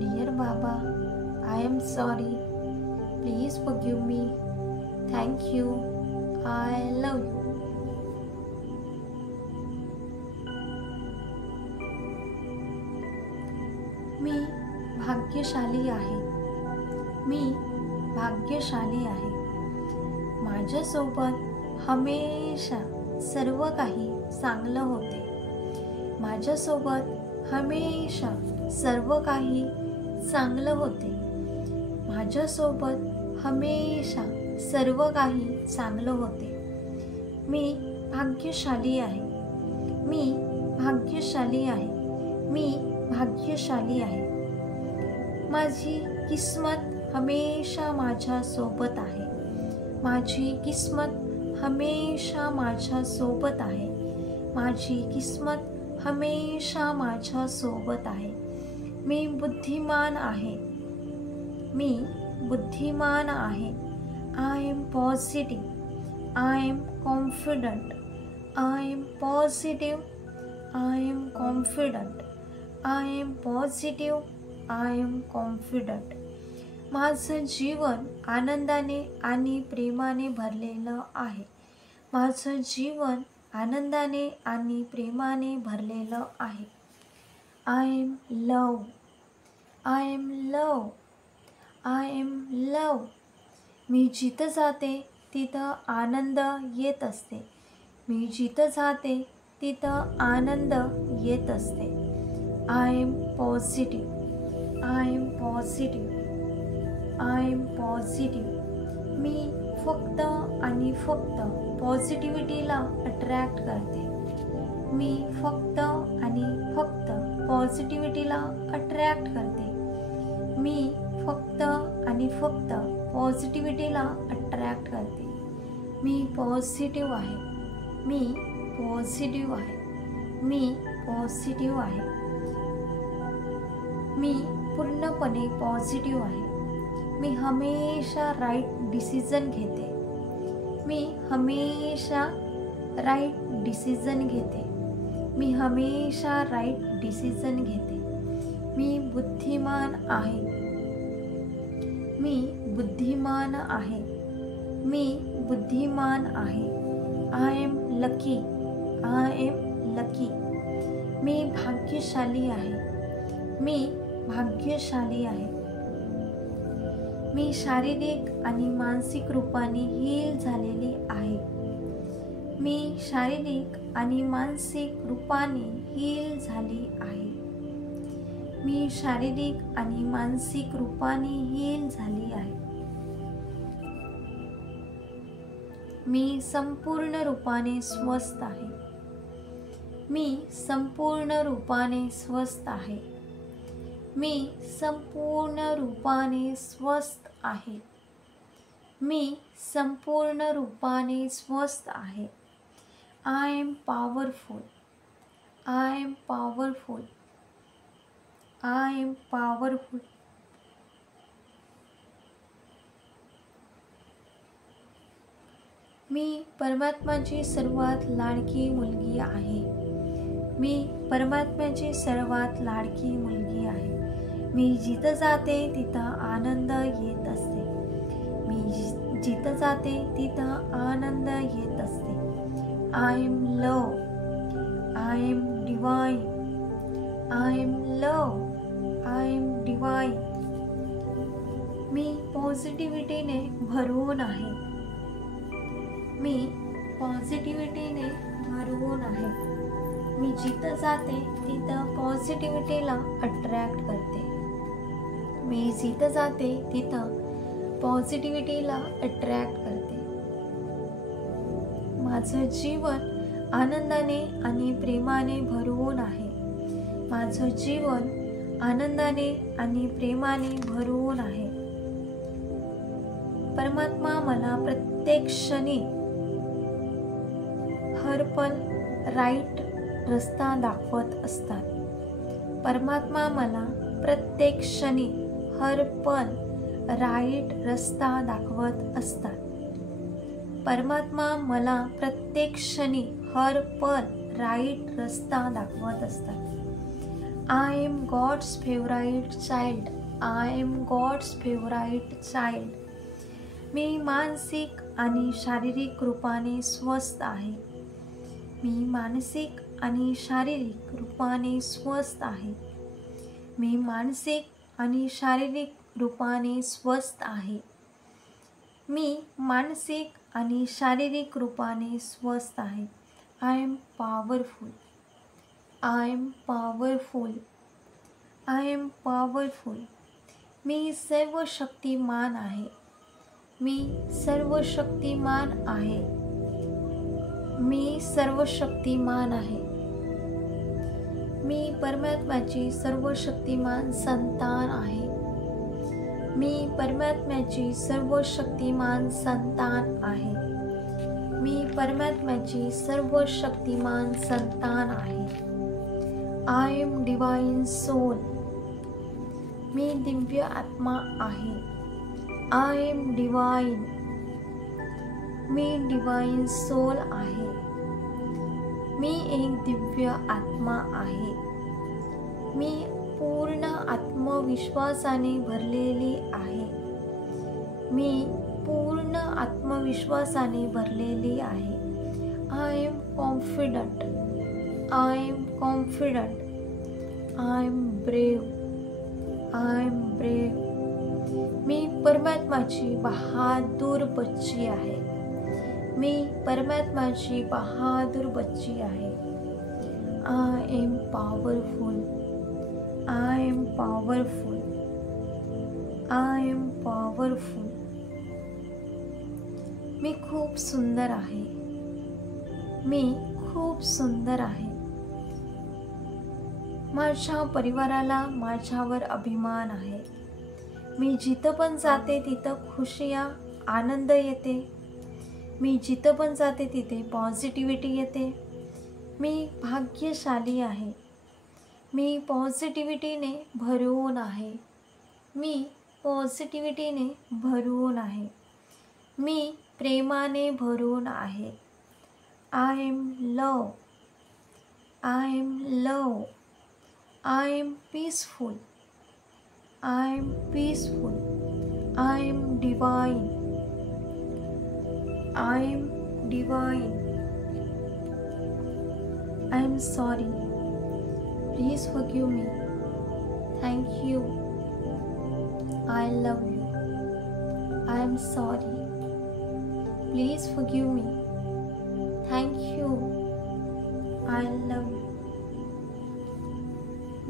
Dear Baba, I am sorry. Please forgive me. Thank you. I love you. मी भाग्यशाली आहे. मी भाग्यशाली आहे. माझ्यासोबत हमेशा सर्व काही चांगलं होते. माझ्यासोबत हमेशा सर्व काही चांगलं होते. माझ्यासोबत हमेशा सर्व काही चांगलं होते. मी भाग्यशाली आहे. मी भाग्यशाली आहे. मी भाग्यशाली आहे. माझी किस्मत हमेशा माझ्या सोबत आहे. माझी किस्मत हमेशा माझ्या सोबत आहे. माझी किस्मत हमेशा माझ्या सोबत आहे. मी बुद्धिमान आहे. मी बुद्धिमान आहे. I am positive. I am confident. I am positive. I am confident. I am positive. I am confident. माझं जीवन आनंदाने आणि प्रेमाने भरलेलं आहे. माझं जीवन आनंदाने आणि प्रेमाने भरलेलं आहे. I am love. I am love. I am love. मी जिथं जाते तिथं आनंद येत असते. मी जिथं जाते तिथं आनंद येत असते. I am positive. I am positive. I am positive. मी फक्त आणि फक्त पॉझिटिव्हिटीला अट्रॅक्ट करते. मी फक्त आणि फक्त पॉझिटिव्हिटीला अट्रॅक्ट करते. मी फक्त आणि फक्त पॉझिटिव्हिटीला अट्रॅक्ट करते. मी पॉझिटिव्ह आहे. मी पॉझिटिव्ह आहे. मी पॉझिटिव्ह आहे. मी पूर्णपणे पॉझिटिव्ह आहे. मी हमेशा राईट डिसिजन घेते. मी हमेशा राईट डिसिजन घेते. मी हमेशा राईट डिसिजन घेते. मी बुद्धिमान आहे. मी बुद्धिमान आहे. मी बुद्धिमान आहे. I am lucky. I am lucky. मी भाग्यशाली आहे. मी भाग्यशाली आहे. मी शारीरिक आणि मानसिक रूपाने हील झालेली आहे. मी शारीरिक आणि मानसिक रूपाने हील झाली आहे. मी शारीरिक आणि मानसिक रूपाने हील झाली आहे. मी संपूर्ण रूपाने स्वस्थ आहे. मी संपूर्ण रूपाने स्वस्थ आहे. मी संपूर्ण रूपाने स्वस्थ आहे. मी संपूर्ण रूपाने स्वस्थ आहे. I am powerful. I am powerful. I am powerful. मी परमात्म्याची सर्वात लाडकी मुलगी आहे. मी परमात्म्याची सर्वात लाडकी मुलगी आहे. मी जिथं जाते तिथं आनंद येत असते. मी जिथं जाते तिथं आनंद येत असते. I am love. I am divine. I am love. I am divine. मी पॉझिटिव्हिटीने भरवून आहे. मी पॉझिटिव्हिटीने भरवून आहे. मी जिथं जाते तिथं पॉझिटिव्हिटीला अट्रॅक्ट करते. मी जिथं जाते तिथं पॉझिटिव्हिटीला अट्रॅक्ट करते. माझं जीवन आनंदाने आणि प्रेमाने भरवून आहे. माझं जीवन आनंदाने आणि प्रेमाने भरवून आहे. परमात्मा मला प्रत्येक क्षणी हर पल राईट रस्ता दाखवत असतात. परमात्मा मला प्रत्येक क्षणी हर पल राईट रस्ता दाखवत असतात. परमात्मा मला प्रत्येक क्षणी हर पल राईट रस्ता दाखवत असतात. I am God's favourite child. I am God's favourite child. मी मानसिक आणि शारीरिक रूपाने स्वस्थ आहे. मी मानसिक आणि शारीरिक रूपाने स्वस्थ आहे. मी मानसिक आणि शारीरिक रूपाने स्वस्थ आहे. मी मानसिक आणि शारीरिक रूपाने स्वस्थ आहे. I am powerful. I am powerful. I am powerful. मी सर्वशक्तिमान आहे. मी सर्वशक्तिमान आहे. मी सर्वशक्तिमान आहे. मी परमात्म्याची सर्वशक्तिमान संतान आहे. मी परमात्म्याची सर्वशक्तिमान संतान आहे. मी परमात्म्याची सर्वशक्तिमान संतान आहे. I am divine soul. मी दिव्य आत्मा आहे. I am divine. Me divine soul आहे. मी एक दिव्य आत्मा आहे. मी पूर्ण आत्मविश्वासाने भरलेली आहे. मी पूर्ण आत्मविश्वासाने भरलेली आहे. I am confident. I am confident. I am brave. I am brave. मी परमात्म्याची बहादूर बच्ची आहे. मी परमात्म्याची बहादूर बच्ची आहे. I am powerful. I am powerful. I am powerful. मी खूप सुंदर आहे. मी खूप सुंदर आहे. माझ्या परिवाराला माझ्यावर अभिमान आहे. मी जिथं पण जाते तिथं खुशिया आनंद येते. मी जिथं पण जाते तिथे पॉझिटिव्हिटी येते. मी भाग्यशाली आहे. मी पॉझिटिव्हिटीने भरून आहे. मी पॉझिटिव्हिटीने भरून आहे. मी प्रेमाने भरून आहे. I am love. I am love. I am peaceful. I am peaceful. I am divine. I am divine. I am sorry. Please forgive me. Thank you. I love you. I am sorry. Please forgive me. Thank you. I love you.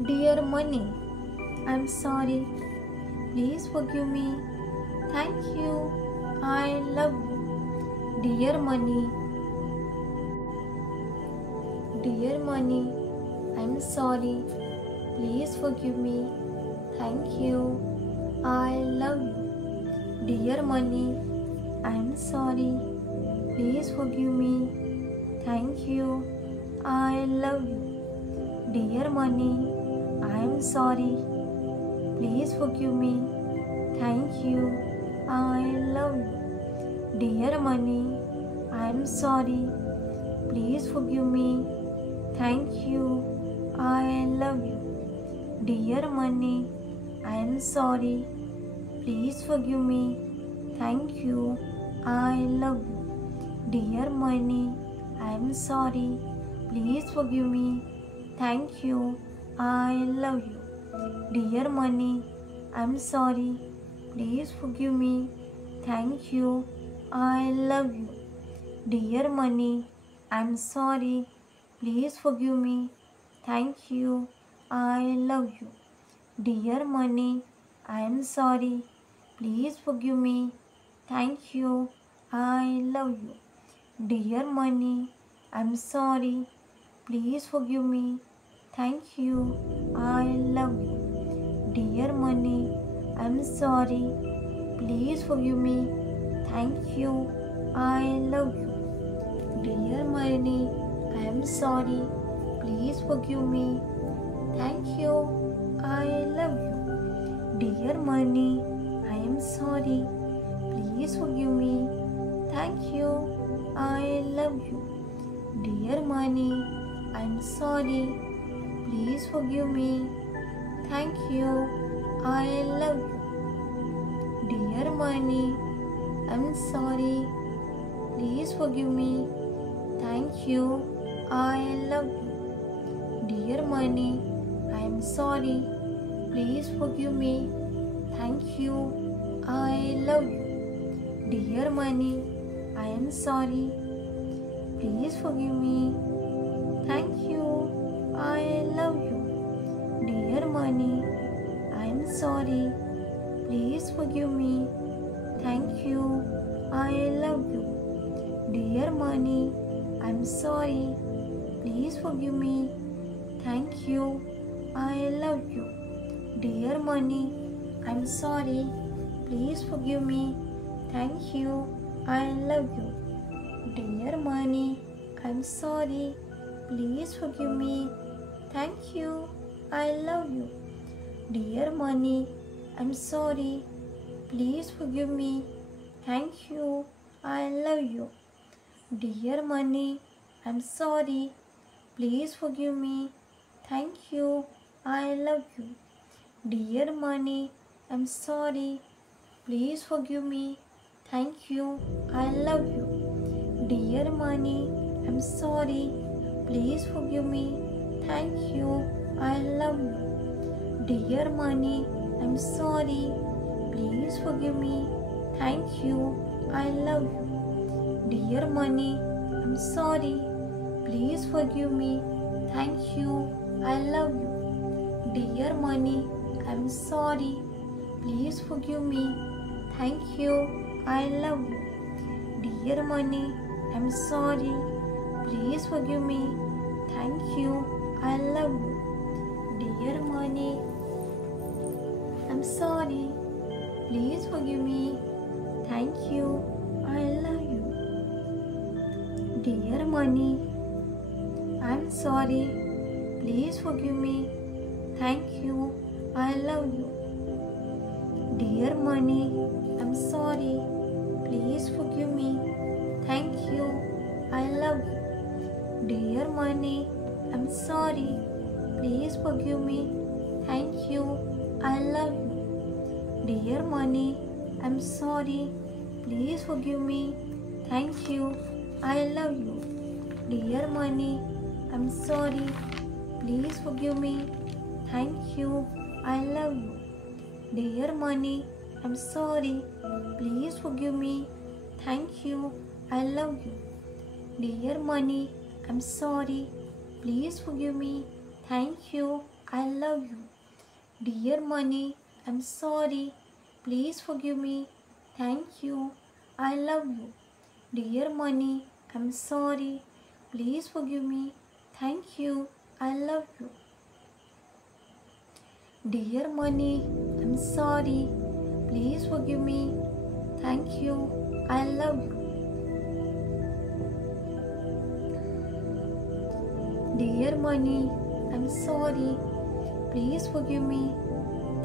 Dear money, I am sorry. Please forgive me. Thank you. I love you. Dear money. Dear money, I'm sorry. Please forgive me. Thank you. I love you. Dear money, I'm sorry. Please forgive me. Thank you. I love you. Dear money, I'm sorry. Please forgive me. Thank you. I love you. Dear money, I'm sorry. Please forgive me. Thank you. I love you. Dear money, I am sorry. Please forgive me. Thank you. I love you. Dear money, I am sorry. Please forgive me. Thank you. I love you. Dear money, I am sorry. Please forgive me. Thank you. I love you. Dear money, I am sorry. Please forgive me. Thank you. I love you. Dear money, I am sorry. Please forgive me. Thank you. I love you. Dear money, I am sorry. Please forgive me. Thank you. I love you. Dear money, I am sorry. Please forgive me. Thank you. I love you. Dear money, I am sorry. Please forgive me. Thank you. I love you. Dear money, I am sorry. Please forgive me. Thank you. I love you. Dear money, I am sorry. Please forgive me. Thank you. I love you. Dear money, I am sorry. Please forgive me. Thank you. I love you. Dear money, I am sorry. Please forgive me. Thank you. I love you. Dear money, I am sorry. Please forgive me. Thank you. I love you. Dear money, I am sorry. Please forgive me. Thank you. I love you. Dear money, I am sorry. Please forgive me. Thank you. I love you. Dear money, I am sorry. Please forgive me. Thank you. I love you. Dear money, I am sorry. Please forgive me. Thank you. I love you. Dear money, I am sorry. Please forgive me. Thank you. I love you. Dear money, I am sorry. Please forgive me. Thank you. I love you. Dear money, I am sorry. Please forgive me. Thank you. I love you. Dear money, I am sorry. Please forgive me. Thank you. I love you. Dear money, I am sorry. Please forgive me. Thank you. I love you. Dear money, I am sorry. Please forgive me. Thank you. I love you. Dear money, I am sorry. Please forgive me. Thank you. I love you. Dear money, I am sorry. Please forgive me. Thank you. I love you. Dear money, I am sorry. Please forgive me. Thank you. I love you. Dear money, I'm sorry. Please forgive me. Thank you. I love you. Dear money, I'm sorry. Please forgive me. Thank you. I love you. Dear money, I'm sorry. Please forgive me. Thank you. I love you. Dear money, I'm sorry. Please forgive me. Thank you. I love you. Dear money, I'm sorry. Please forgive me. Thank you. I love you. Dear money, I'm sorry. Please forgive me. Thank you. I love you. Dear money, I'm sorry. Please forgive me. Thank you. I love you. Dear money, I'm sorry. Please forgive me. Thank you. I love you. Dear money, I'm sorry. Please forgive me. Thank you. I love you. Dear money, I'm sorry. Please forgive me. Thank you. I love you. Dear money, I'm sorry. Please forgive me.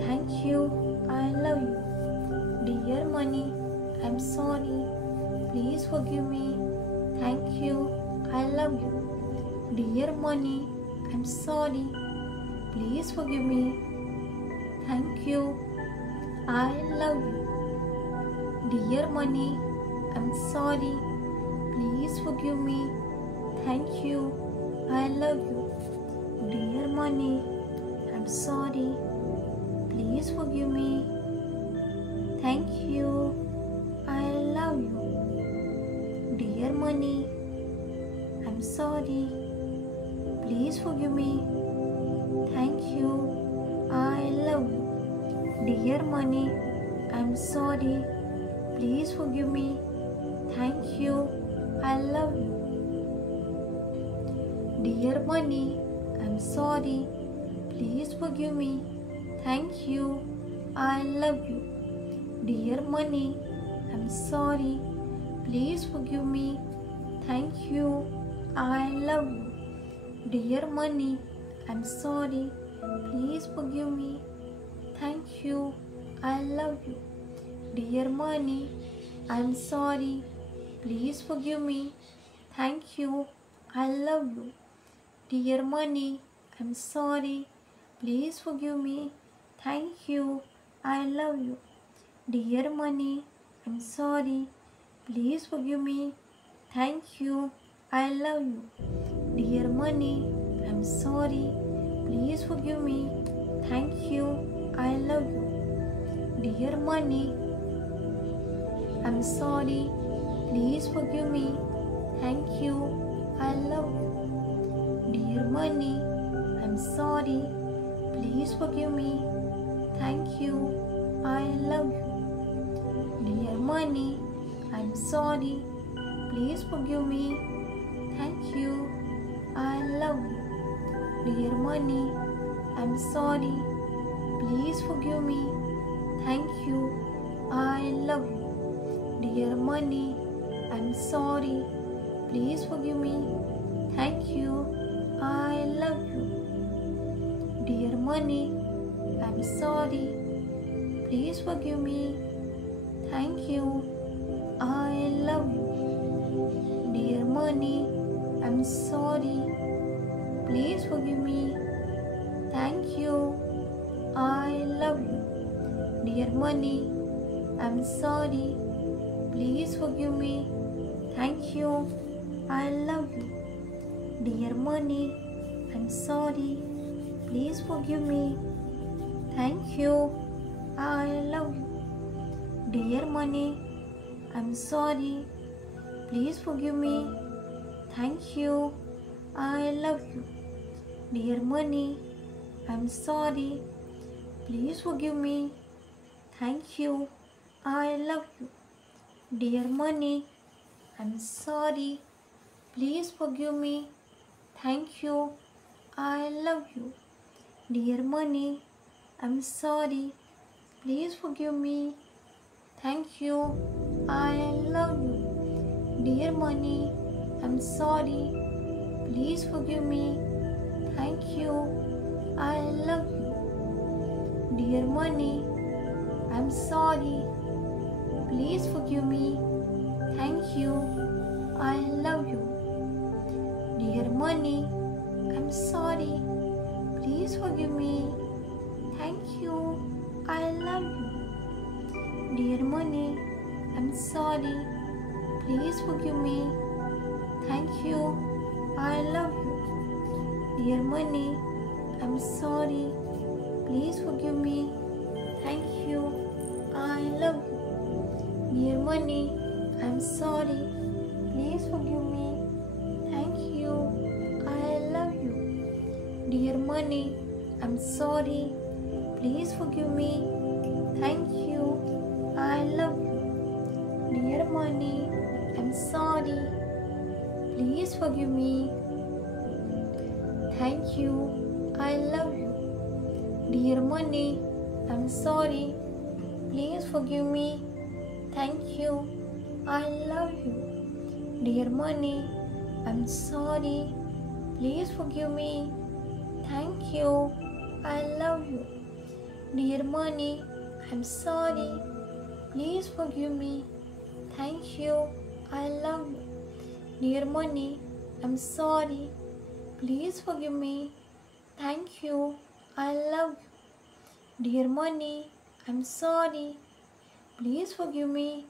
Thank you. I love you. Dear money, I'm sorry. Please forgive me. Thank you. I love you. Dear money, I'm sorry. Please forgive me. Thank you. I love you. Dear money, I'm sorry. Please forgive me. Thank you. I love you. Dear money, I'm sorry. Please forgive me. Thank you. I love you. Dear money, I'm sorry. Please forgive me. Thank you. I love you. Dear money, I'm sorry. Please forgive me. Thank you. I love you. Dear money, I'm sorry. Please forgive me. Thank you. I love you. Dear money, I'm sorry. Please forgive me. Thank you. I love you. Dear money, I'm sorry. Please forgive me. Thank you. I love you. Dear money, I'm sorry. Please forgive me. Thank you. I love you. Dear money, I'm sorry. Please forgive me. Thank you. I love you. Dear money, I'm sorry. Please forgive me. Thank you. I love you. Dear money, I'm sorry. Please forgive me. Thank you. I love you. Dear money, I'm sorry. Please forgive me. Thank you. I love you. Dear money, I'm sorry. Please forgive me. Thank you. I love you. Dear money, I'm sorry. Please forgive me. Thank you. I love you. Dear money, I'm sorry. Please forgive me. Thank you. I love you. Dear money, I'm sorry. Please forgive me. Thank you. I love you. Dear money, I'm sorry. Please forgive me. Thank you. I love you. Dear money, I'm sorry. Please forgive me. Thank you. I love you. Dear money, I'm sorry. Please forgive me. Thank you. I love you. Dear money, I'm sorry. Please forgive me. Thank you. I love you. Dear money, I'm sorry. Please forgive me. Thank you. I love you. Dear money, I'm sorry. Please forgive me. Thank you. I love you. Dear money, I'm sorry. Please forgive me. Thank you. I love you. Dear money, I'm sorry. Please forgive me. Thank you. I love you. Dear money, I'm sorry. Please forgive me. Thank you. I love you. Dear money, I'm sorry. Please forgive me. Thank you. I love you. Dear money, I'm sorry. Please forgive me. Thank you. I love you. Dear money, I'm sorry. Please forgive me. Thank you. I love you. Dear money, I'm sorry. Please forgive me. Thank you. I love you. Dear money, I'm sorry. Please forgive me. Thank you. I love you. Dear money, I'm sorry. Please forgive me. Thank you. I love you. Dear money, I'm sorry. Please forgive me. Thank you. I love you. Dear money, I'm sorry. Please forgive me. Thank you. I love you. Dear money, I'm sorry. Please forgive me. Thank you. I love you. Dear money, I'm sorry. Please forgive me. Thank you. I love you. Dear money, I'm sorry. Please forgive me. Thank you. I love you. Dear money, I'm sorry. Please forgive me.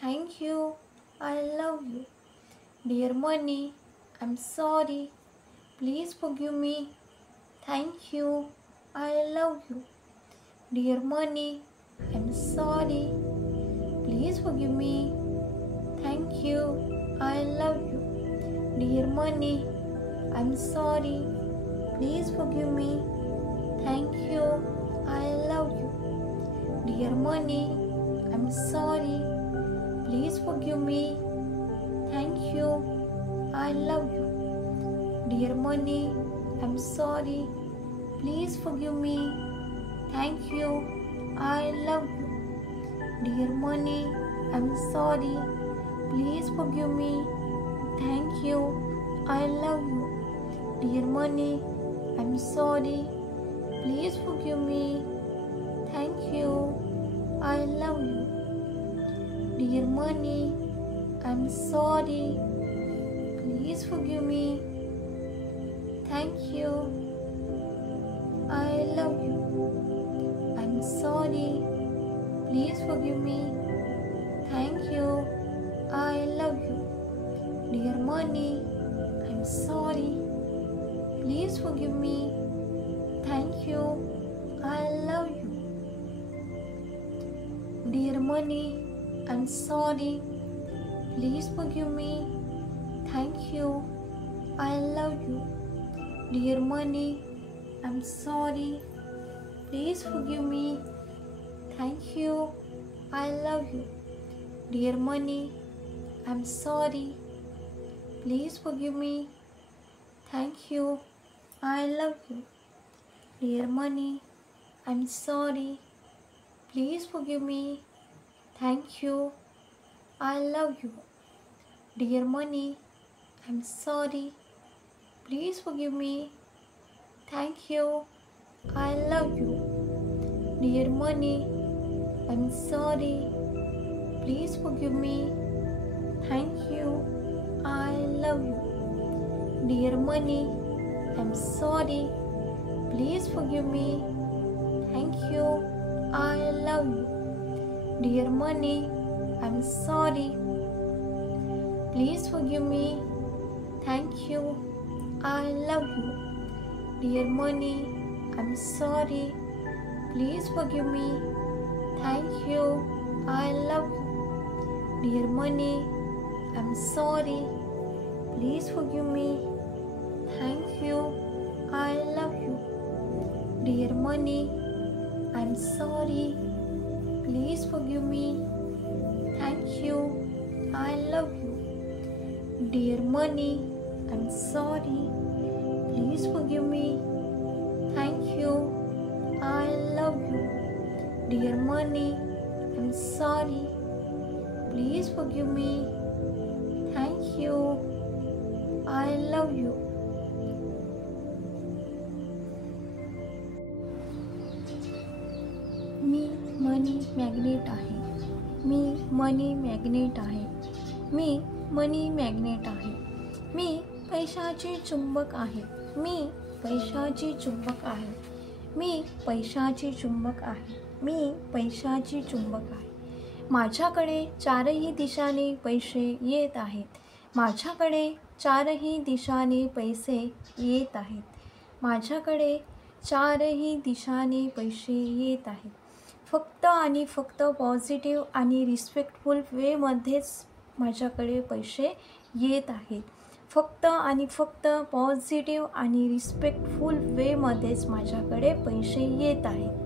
Thank you. I love you. Dear money, I'm sorry. Please forgive me. Thank you. I love you. Dear money, I'm sorry. Please forgive me. Thank you. I love you. Dear money, I'm sorry. Please forgive me. Thank you. I love you. Dear money, I'm sorry. Please forgive me. Thank you. I love you. Dear money, I'm sorry. Please forgive me. Thank you. I love you. Dear money, I'm sorry. Please forgive me. Thank you. I love you. Dear money, I'm sorry. Please forgive me. Thank you. I love you. Dear money, I'm sorry. Please forgive me. Thank you. I love you. I'm sorry. Please forgive me. Thank you. I love you. Dear money, I'm sorry. Please forgive me. Thank you. I love you. Dear money, I'm sorry. Please forgive me. Thank you. I love you. Dear money, I'm sorry. Please forgive me. Thank you. I love you. Dear money, I'm sorry. Please forgive me. Thank you. I love you. Dear money, I'm sorry. Please forgive me. Thank you. I love you. Dear money, I'm sorry. Please forgive me. Thank you. I love you. Dear money, I'm sorry. Please forgive me. Thank you. I love you. Dear money, I'm sorry. Please forgive me. Thank you. I love you. Dear money, I'm sorry. Please forgive me. Thank you. I love you. Dear money, I'm sorry. Please forgive me. Thank you. I love you. Dear money, I'm sorry. Please forgive me. Thank you. I love you. Dear money, I'm sorry. Please forgive me. Thank you. I love you. Dear money, I'm sorry. Please forgive me. Thank you. I love you. Dear money, am sorry. Please forgive me. Thank you. I love you. Me money magnet आहे. Me money magnet आहे. Me money magnet आहे. मी पैशाची चुंबक आहे. मी पैशाची चुंबक आहे. मी पैशाची चुंबक आहे. मी पैशाची चुंबक आहे. माझ्याकडे चारही दिशाने पैसे येत आहेत. माझ्याकडे चारही दिशाने पैसे येत आहेत. माझ्याकडे चारही दिशाने पैसे येत आहेत. फक्त आणि फक्त पॉझिटिव्ह आणि रिस्पेक्टफुल वेमध्येच माझ्याकडे पैसे येत आहेत. फक्त आणि फक्त पॉझिटिव्ह आणि रिस्पेक्टफुल वेमध्येच माझ्याकडे पैसे येत आहेत.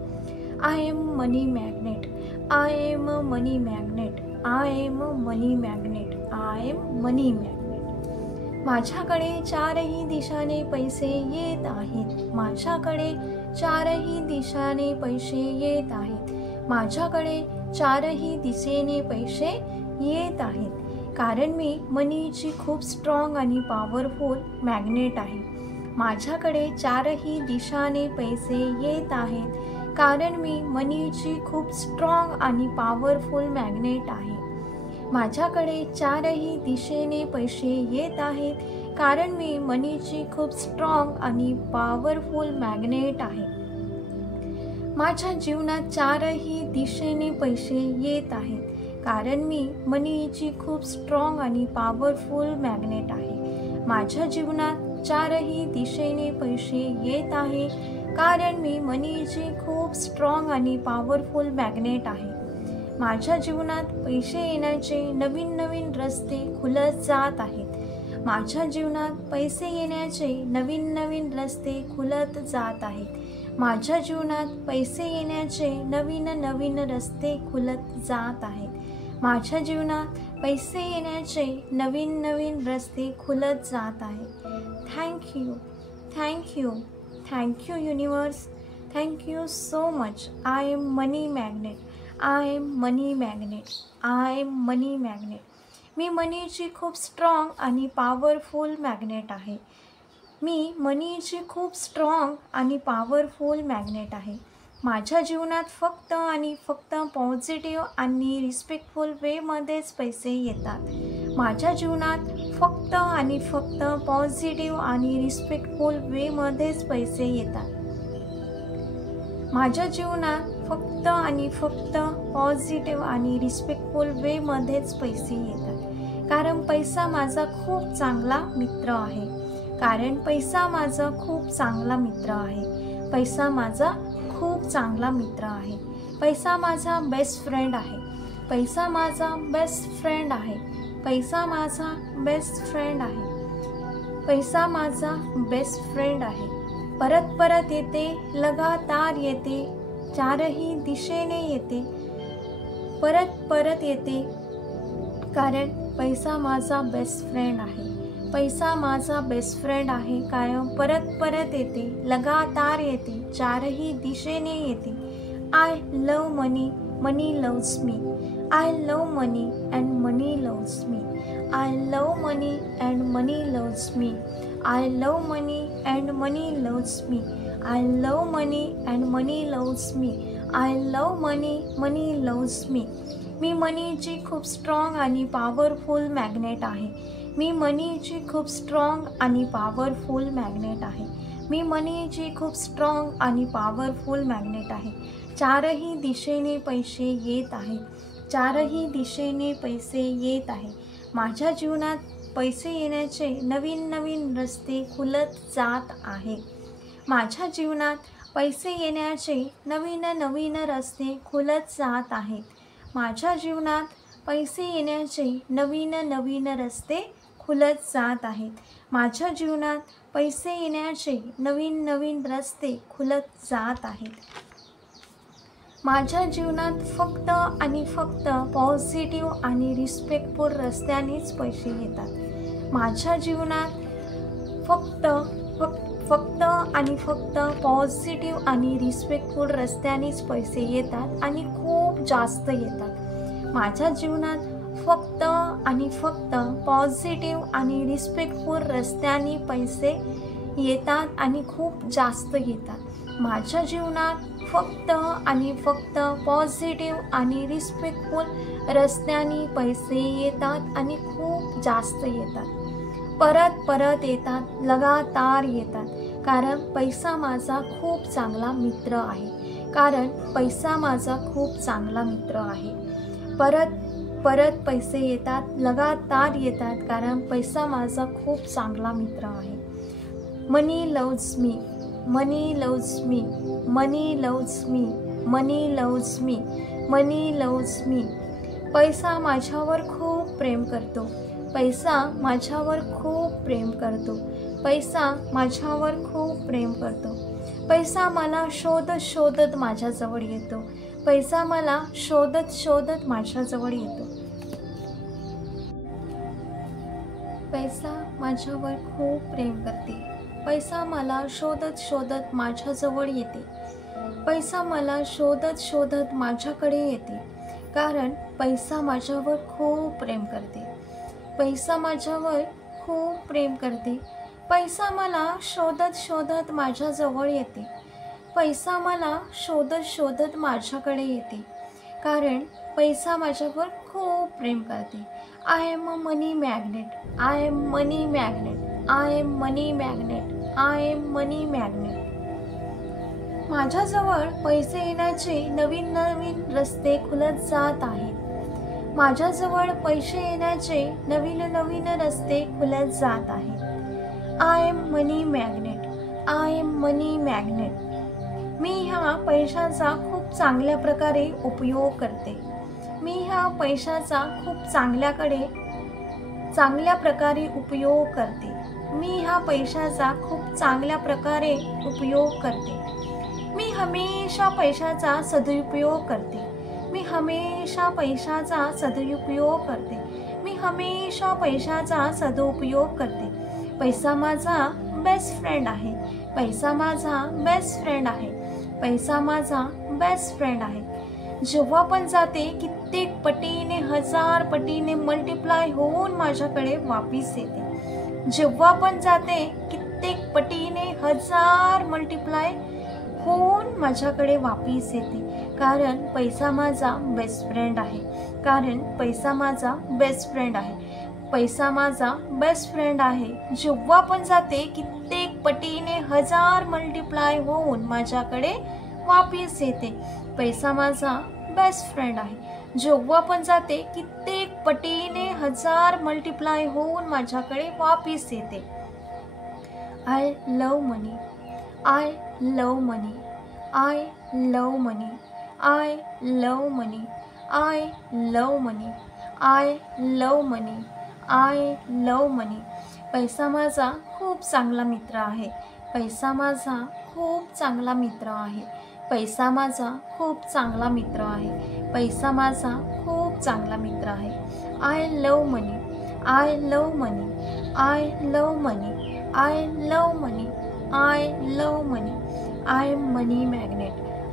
आय am money magnet. I am money magnet. I am money magnet. I am money magnet. माझ्याकडे चारही दिशाने पैसे येत आहेत. माझ्याकडे चारही दिशाने पैसे येत आहेत. माझ्याकडे चारही दिशेने पैसे येत आहेत. कारण मी मनीची खूप स्ट्रॉंग आणि पॉवरफुल मॅग्नेट आहे. माझ्याकडे चारही दिशाने पैसे येत आहेत. कारण मी मनीची खूप स्ट्रॉंग आणि पॉवरफुल मॅग्नेट आहे. माझ्याकडे चारही दिशेने पैसे येत आहेत. कारण मी मनीची खूप स्ट्रॉंग आणि पॉवरफुल मॅग्नेट आहे. माझ्या जीवनात चारही दिशेने पैसे येत आहेत. कारण मी मनीची खूप स्ट्रॉंग आणि पॉवरफुल मॅग्नेट आहे. माझ्या जीवनात चारही दिशेने पैसे येत आहे. कारण मी मनीची खूप स्ट्रॉंग आणि पॉवरफुल मॅग्नेट आहे. माझ्या जीवनात पैसे येण्याचे नवीन नवीन रस्ते खुलत जात आहेत. माझ्या जीवनात पैसे येण्याचे नवीन नवीन रस्ते खुलत जात आहेत. माझ्या जीवनात पैसे येण्याचे नवीन नवीन रस्ते खुलत जात आहेत. माझ्या जीवनात पैसे येण्याचे नवीन नवीन रस्ते खुलत जात आहेत. Thank you. Thank you. Thank you universe. Thank you so much. I am money magnet. I am money magnet. I am money magnet. मी मनीची खूप स्ट्रॉंग आणि पॉवरफुल मॅग्नेट आहे. मी मनीची खूप स्ट्रॉंग आणि पॉवरफुल मॅग्नेट आहे. माझ्या जीवनात फक्त आणि फक्त पॉझिटिव्ह आणि रिस्पेक्टफुल वेमध्येच पैसे येतात. माझ्या जीवनात फक्त आणि फक्त पॉझिटिव्ह आणि रिस्पेक्टफुल वेमध्येच पैसे येतात. माझ्या जीवनात फक्त आणि फक्त पॉझिटिव्ह आणि रिस्पेक्टफुल वेमध्येच पैसे येतात. कारण पैसा माझा खूप चांगला मित्र आहे. कारण पैसा माझा खूप चांगला मित्र आहे. पैसा माझा खूप चांगला मित्र आहे. पैसा माझा बेस्ट फ्रेंड आहे. पैसा माझा बेस्ट फ्रेंड आहे. पैसा माझा बेस्ट फ्रेंड आहे. पैसा माझा बेस्ट फ्रेंड आहे. परत परत येते, लगातार येते, चारही दिशेने येते, परत परत येते. कारण पैसा माझा बेस्ट फ्रेंड आहे. पैसा माझा बेस्ट फ्रेंड आहे. कायम परत परत येते, लगातार येते, चारही दिशेने येते. आय love money. Money loves me. I love money and money loves me. I love money and money loves me. I love money and money loves me. I love money and money loves me. I love money. Money loves me. मी मनीची खूप strong आणि powerful magnet आहे. मी मनीची खूप strong आणि powerful magnet आहे. मी मनीची खूप strong आणि powerful magnet आहे. चारही दिशेने पैसे येत आहेत. चारही दिशेने पैसे येत आहे. माझ्या जीवनात पैसे येण्याचे नवीन नवीन रस्ते खुलत जात आहे. माझ्या जीवनात पैसे येण्याचे नवीन नवीन रस्ते खुलत जात आहेत. माझ्या जीवनात पैसे येण्याचे नवीन नवीन रस्ते खुलत जात आहेत. माझ्या जीवनात पैसे येण्याचे नवीन नवीन रस्ते खुलत जात आहेत. माझ्या जीवनात फक्त आणि फक्त पॉझिटिव्ह आणि रिस्पेक्टफुल रस्त्यानेच पैसे येतात. माझ्या जीवनात फक्त आणि फक्त पॉझिटिव्ह आणि रिस्पेक्टफुल रस्त्यानेच पैसे येतात आणि खूप जास्त येतात. माझ्या जीवनात फक्त आणि फक्त पॉझिटिव्ह आणि रिस्पेक्टफुल रस्त्याने पैसे येतात आणि खूप जास्त येतात. माझ्या जीवनात फक्त आणि फक्त पॉझिटिव्ह आणि रिस्पेक्टफुल रस्त्याने पैसे येतात आणि खूप जास्त येतात. परत परत येतात, लगातार येतात. कारण पैसा माझा खूप चांगला मित्र आहे. कारण पैसा माझा खूप चांगला मित्र आहे. परत परत पैसे येतात, लगातार येतात. कारण पैसा माझा खूप चांगला मित्र आहे. मनी लव्ज मी, मनी लव्ज मी, मनी लव्ज मी, मनी लव्ज मी, मनी लव्ज मी. पैसा माझ्यावर खूप प्रेम करतो. पैसा माझ्यावर खूप प्रेम करतो. पैसा माझ्यावर खूप प्रेम करतो. पैसा मला शोधत शोधत माझ्याजवळ येतो. पैसा मला शोधत शोधत माझ्याजवळ येतो. पैसा माझ्यावर खूप प्रेम करते. पैसा मला शोधत शोधत माझ्याजवळ येते. पैसा मला शोधत शोधत माझ्याकडे येते. कारण पैसा माझ्यावर खूप प्रेम करते. पैसा माझ्यावर खूप प्रेम करते. पैसा मला शोधत शोधत माझ्याजवळ येते. पैसा मला शोधत शोधत माझ्याकडे येते. कारण पैसा माझ्यावर खूप प्रेम करते. I am a money magnet, I am money magnet, I am money magnet, I am money magnet. माझ्याजवळ पैसे येण्याचे नवीन नवीन रस्ते खुलत जात आहेत. माझ्याजवळ पैसे येण्याचे नवीन नवीन रस्ते खुलत जात आहेत. आय am money magnet, I am money magnet. मी ह्या पैशाचा खूप चांगल्या प्रकारे उपयोग करते. मी ह्या पैशाचा खूप चांगल्या प्रकारे उपयोग करते. मी ह्या पैशाचा खूप चांगल्या प्रकारे उपयोग करते. मी हमेशा पैशाचा सदुपयोग करते. मी हमेशा पैशाचा सदुपयोग करते. मी हमेशा पैशाचा सदुपयोग करते. पैसा माझा बेस्ट फ्रेंड आहे. पैसा माझा बेस्ट फ्रेंड आहे. पैसा माझा बेस्ट फ्रेंड आहे. जेव्हा पण जाते कित्येक पटीने, हजार पटीने मल्टिप्लाय होऊन माझ्याकडे वापिस येते. जेव्हा पण जाते कित्येक पटीने, हजार मल्टिप्लाय होऊन माझ्याकडे वापिस येते. कारण पैसा माझा बेस्ट फ्रेंड आहे. कारण पैसा माझा बेस्ट फ्रेंड आहे. पैसा माझा बेस्ट फ्रेंड आहे. जेव्हा पण जाते कित्येक पटीने, हजार मल्टिप्लाय होऊन माझ्याकडे वापिस येते. पैसा माझा बेस्ट फ्रेंड आहे. जेव्हा पण जाते कित्येक पटीने, हजार मल्टिप्लाय होऊन माझ्याकडे वापिस येते. आय love money, I love money, I love money, I love money, I love money, I love money, I love money. पैसा माझा खूप चांगला मित्र आहे. पैसा माझा खूप चांगला मित्र आहे. पैसा माझा खूप चांगला मित्र आहे. पैसा माझा खूप चांगला मित्र आहे. I love money, I love money, I love money, I love money, I love money. I am money magnet,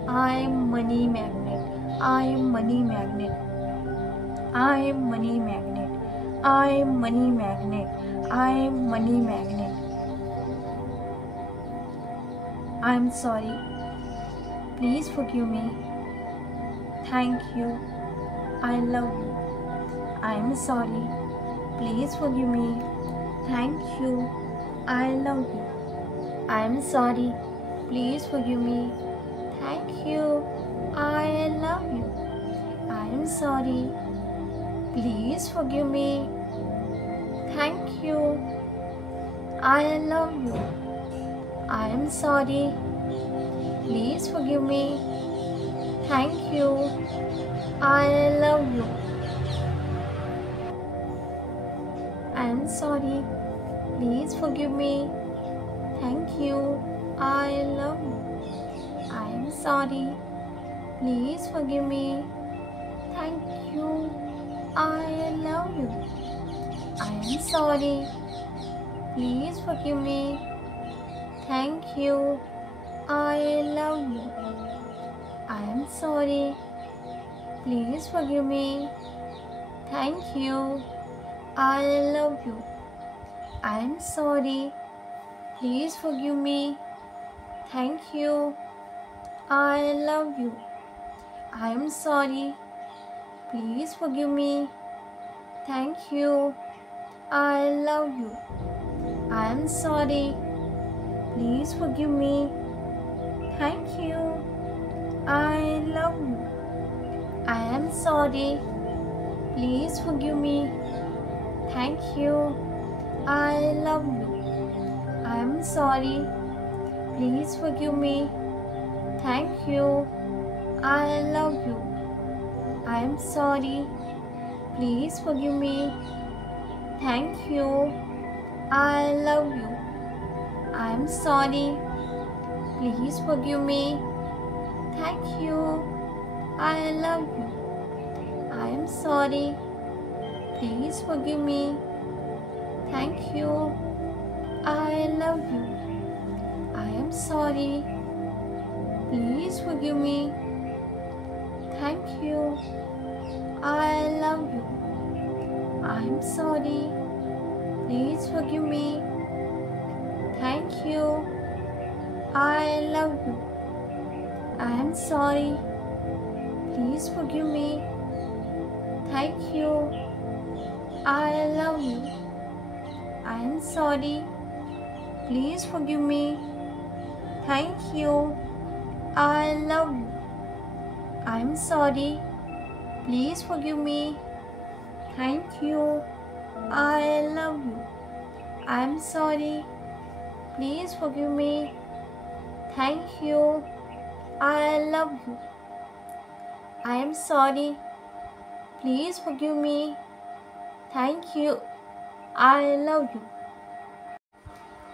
I am money magnet, I am money magnet, I am money magnet, I am money magnet, I am money magnet. I am sorry. Please forgive me. Thank you. I love you. I am sorry. Please forgive me. Thank you. I love you. I am sorry. Please forgive me. Thank you. I love you. I am sorry. Please forgive me. Thank you. I love you. I am sorry. Please forgive me. Thank you. I love you. I am sorry. Please forgive me. Thank you. I love you. I am sorry. Please forgive me. Thank you. I love you. I am sorry. Please forgive me. Thank you. I love you. I am sorry. Please forgive me. Thank you. I love you. I am sorry. Please forgive me. Thank you. I love you. I am sorry. Please forgive me. Thank you. I love you. I am sorry. Please forgive me. Thank you. I love you. I am sorry. Please forgive me. Thank you. I love you. I am sorry. Please forgive me. Thank you. I love you. I am sorry. Please forgive me. Thank you. I love you. I am sorry. Please forgive me. Thank you. I love you. I am sorry. Please forgive me. Thank you. I love you. I am sorry. Please forgive me. Thank you. I love you. I am sorry. Please forgive me. Thank you. I love you. I am sorry. Please forgive me. Thank you. I love you. I am sorry. Please forgive me. Thank you. I love you. I am sorry. Please forgive me. Thank you. I love you. I am sorry. Please forgive me. Thank you. I love you. I am sorry. Please forgive me. Thank you. I love you.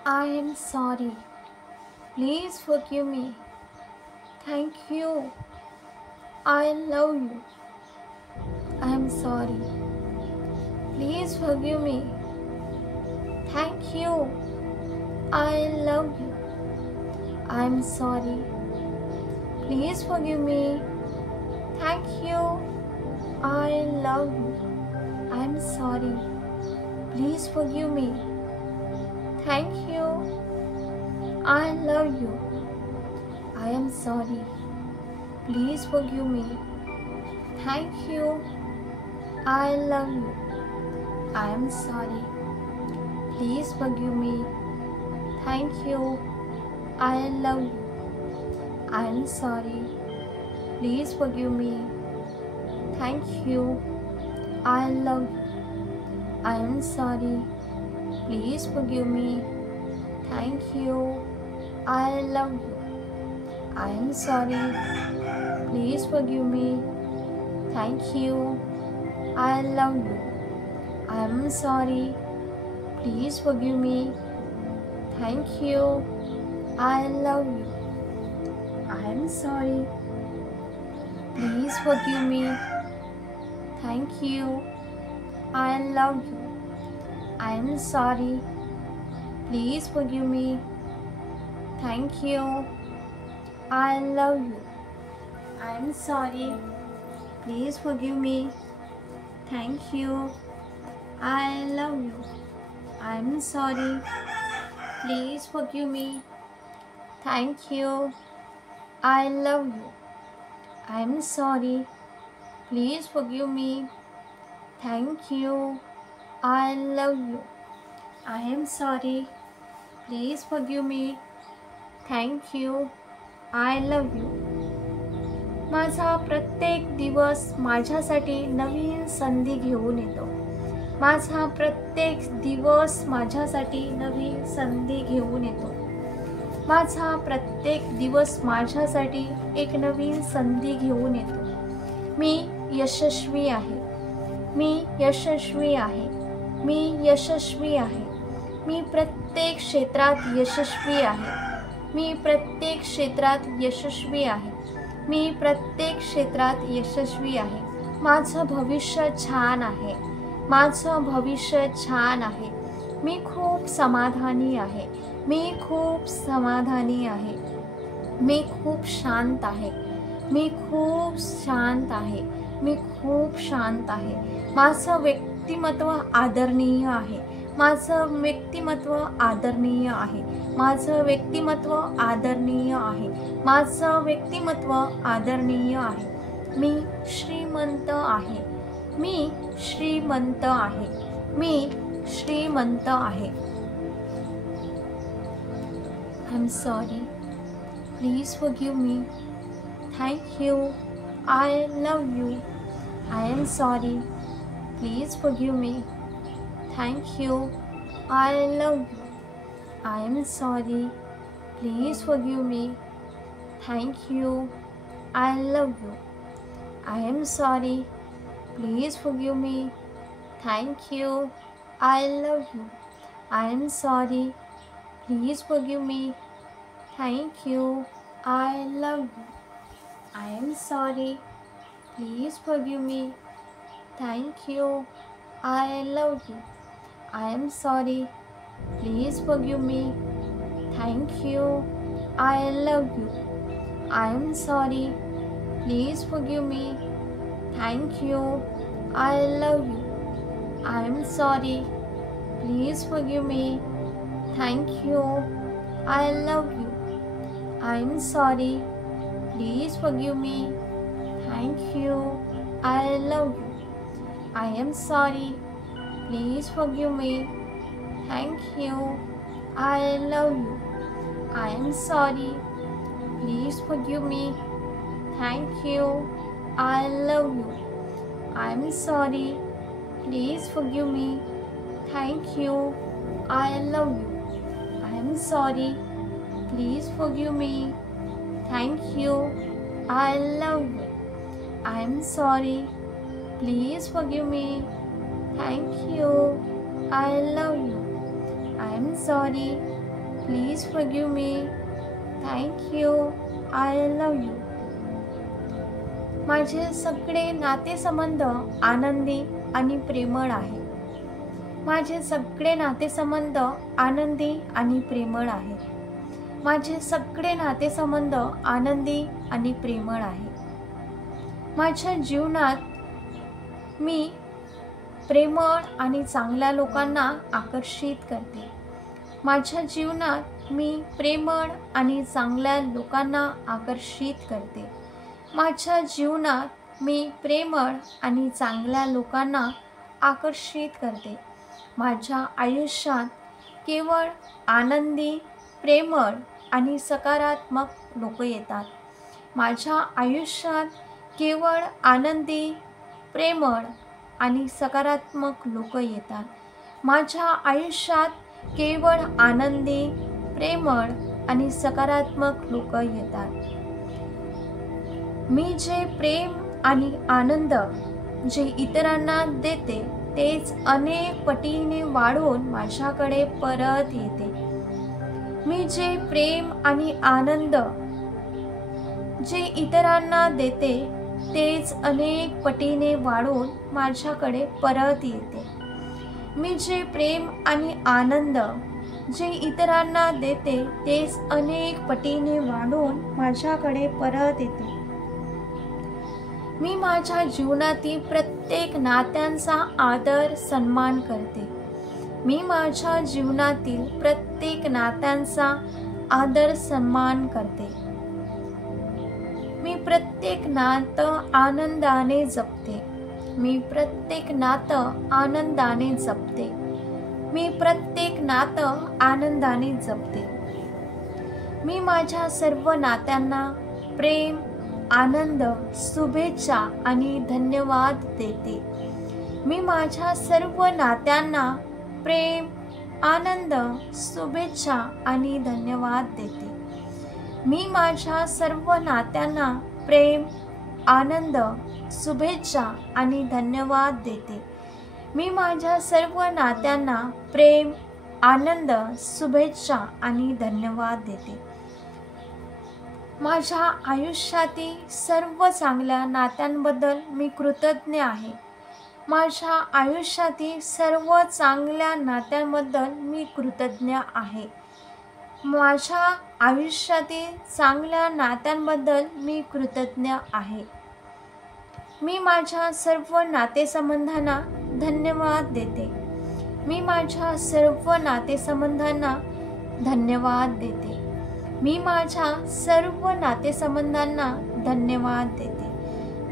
I am sorry. Please forgive me. Thank you. I love you. I am sorry. Please forgive me. Thank you. I love you. I am sorry. Please forgive me. Thank you. I love you. I am sorry. Please forgive me. Thank you. I love you. I am sorry. Please forgive me. Thank you. I love you. I am sorry. Please forgive me. Thank you. I love you. I am sorry. Please forgive me. Thank you. I love you. I am sorry. Please forgive me. Thank you. I love you. I am sorry. Please forgive me. Thank you. I love you. I am sorry. Please forgive me. Thank you. I love you. I am sorry. Please forgive me. Thank you. I love you. I am sorry. Please forgive me. Thank you. I love you. I am sorry. Please forgive me. Thank you. I love you. I am sorry. Please forgive me. Thank you. I love you. I am sorry. Please forgive me. Thank you. I love you. I am sorry. Please forgive me. Thank you. I love you. माझा प्रत्येक दिवस माझ्यासाठी नवीन संधी घेऊन येतो. माझा प्रत्येक दिवस माझ्यासाठी नवीन संधी घेऊन येतो. माझा प्रत्येक दिवस माझ्यासाठी एक नवीन संधी घेऊन येतो. मी यशस्वी आहे. मी यशस्वी आहे. मी यशस्वी आहे. मी प्रत्येक क्षेत्रात यशस्वी आहे. मी प्रत्येक क्षेत्रात यशस्वी आहे. मी प्रत्येक क्षेत्रात यशस्वी आहे. माझं भविष्य छान आहे. माझं भविष्य छान आहे. मी खूप समाधानी आहे. मी खूप समाधानी आहे. मी खूप शांत आहे. मी खूप शांत आहे. मी खूप शांत आहे. माझं व्यक्तिमत्व आदरणीय आहे. माझं व्यक्तिमत्व आदरणीय आहे. माझं व्यक्तिमत्व आदरणीय आहे. माझं व्यक्तिमत्व आदरणीय आहे. मी श्रीमंत आहे. मी श्रीमंत आहे. मी श्रीमंत आहे. I'm sorry. Please forgive me. Thank you. I love you. I am sorry. Please forgive me. Thank you. I love you. I am sorry. Please forgive me. Thank you. I love you. I am sorry. Please forgive me. Thank you. I love you. I am sorry. Please forgive me. Thank you. I love you. I am sorry. Please forgive me. Thank you. I love you. I am sorry. Please forgive me. Thank you. I love you. I am sorry. Please forgive me. Thank you. I love you. I am sorry. Please forgive me. Thank you. I love you. I am sorry. Please forgive me. Thank you. I love you. I am sorry. Please forgive me. Thank you. I love you. I am sorry. Please forgive me. Thank you. I love you. I am sorry. Please forgive me. Thank you. I love you. I am sorry. Please forgive me. Thank you. I love you. I am sorry. Please forgive me. Thank you. I love you. I am sorry. Please forgive me. Thank you. I love you. माझे सगळे नातेसंबंध आनंदी आणि प्रेमळ आहे. माझे सगळे नातेसंबंध आनंदी आणि प्रेमळ आहे. माझे सगळे नातेसंबंध आनंदी आणि प्रेमळ आहे. माझ्या जीवनात मी प्रेमळ आणि चांगल्या लोकांना आकर्षित करते. माझ्या जीवनात मी प्रेमळ आणि चांगल्या लोकांना आकर्षित करते. माझ्या जीवनात मी प्रेमळ आणि चांगल्या लोकांना आकर्षित करते. माझ्या आयुष्यात केवळ आनंदी, प्रेमळ आणि सकारात्मक लोक येतात. माझ्या आयुष्यात केवळ आनंदी, प्रेमळ आणि सकारात्मक लोक येतात. माझ्या आयुष्यात केवळ आनंदी, प्रेमळ आणि सकारात्मक लोक येतात. मी जे प्रेम आणि आनंद जे इतरांना देते तेच अनेक पटीने वाढून माझ्याकडे परत येते. मी जे प्रेम आणि आनंद जे इतरांना देते तेच अनेक पटीने वाढून माझ्याकडे परत येते. मी जे प्रेम आणि आनंद जे इतरांना देते तेच अनेक पटीने वाढून माझ्याकडे परत येते. मी माझ्या जीवनातील प्रत्येक नात्यांचा आदर सन्मान करते. मी माझ्या जीवनातील प्रत्येक नात्यांचा आदर सन्मान करते. मी प्रत्येक नातं आनंदाने जपते. मी प्रत्येक नातं आनंदाने जपते. मी प्रत्येक नातं आनंदाने जपते. मी माझ्या सर्व नात्यांना प्रेम, आनंद, शुभेच्छा आणि धन्यवाद देते. मी माझ्या सर्व नात्यांना प्रेम, आनंद, शुभेच्छा आणि धन्यवाद देते. मी माझ्या सर्व नात्यांना प्रेम, आनंद, शुभेच्छा आणि धन्यवाद देते. मी माझ्या सर्व नात्यांना प्रेम, आनंद, शुभेच्छा आणि धन्यवाद देते. माझ्या आयुष्यातील सर्व चांगल्या नात्यांबद्दल मी कृतज्ञ आहे. माझ्या आयुष्यातील सर्व चांगल्या नात्यांबद्दल मी कृतज्ञ आहे. माझ्या आयुष्यातील चांगल्या नात्यांबद्दल मी कृतज्ञ आहे. मी माझ्या सर्व नातेसंबंधांना धन्यवाद देते. मी माझ्या सर्व नातेसंबंधांना धन्यवाद देते. मी माझ्या सर्व नातेसंबंधांना धन्यवाद देते.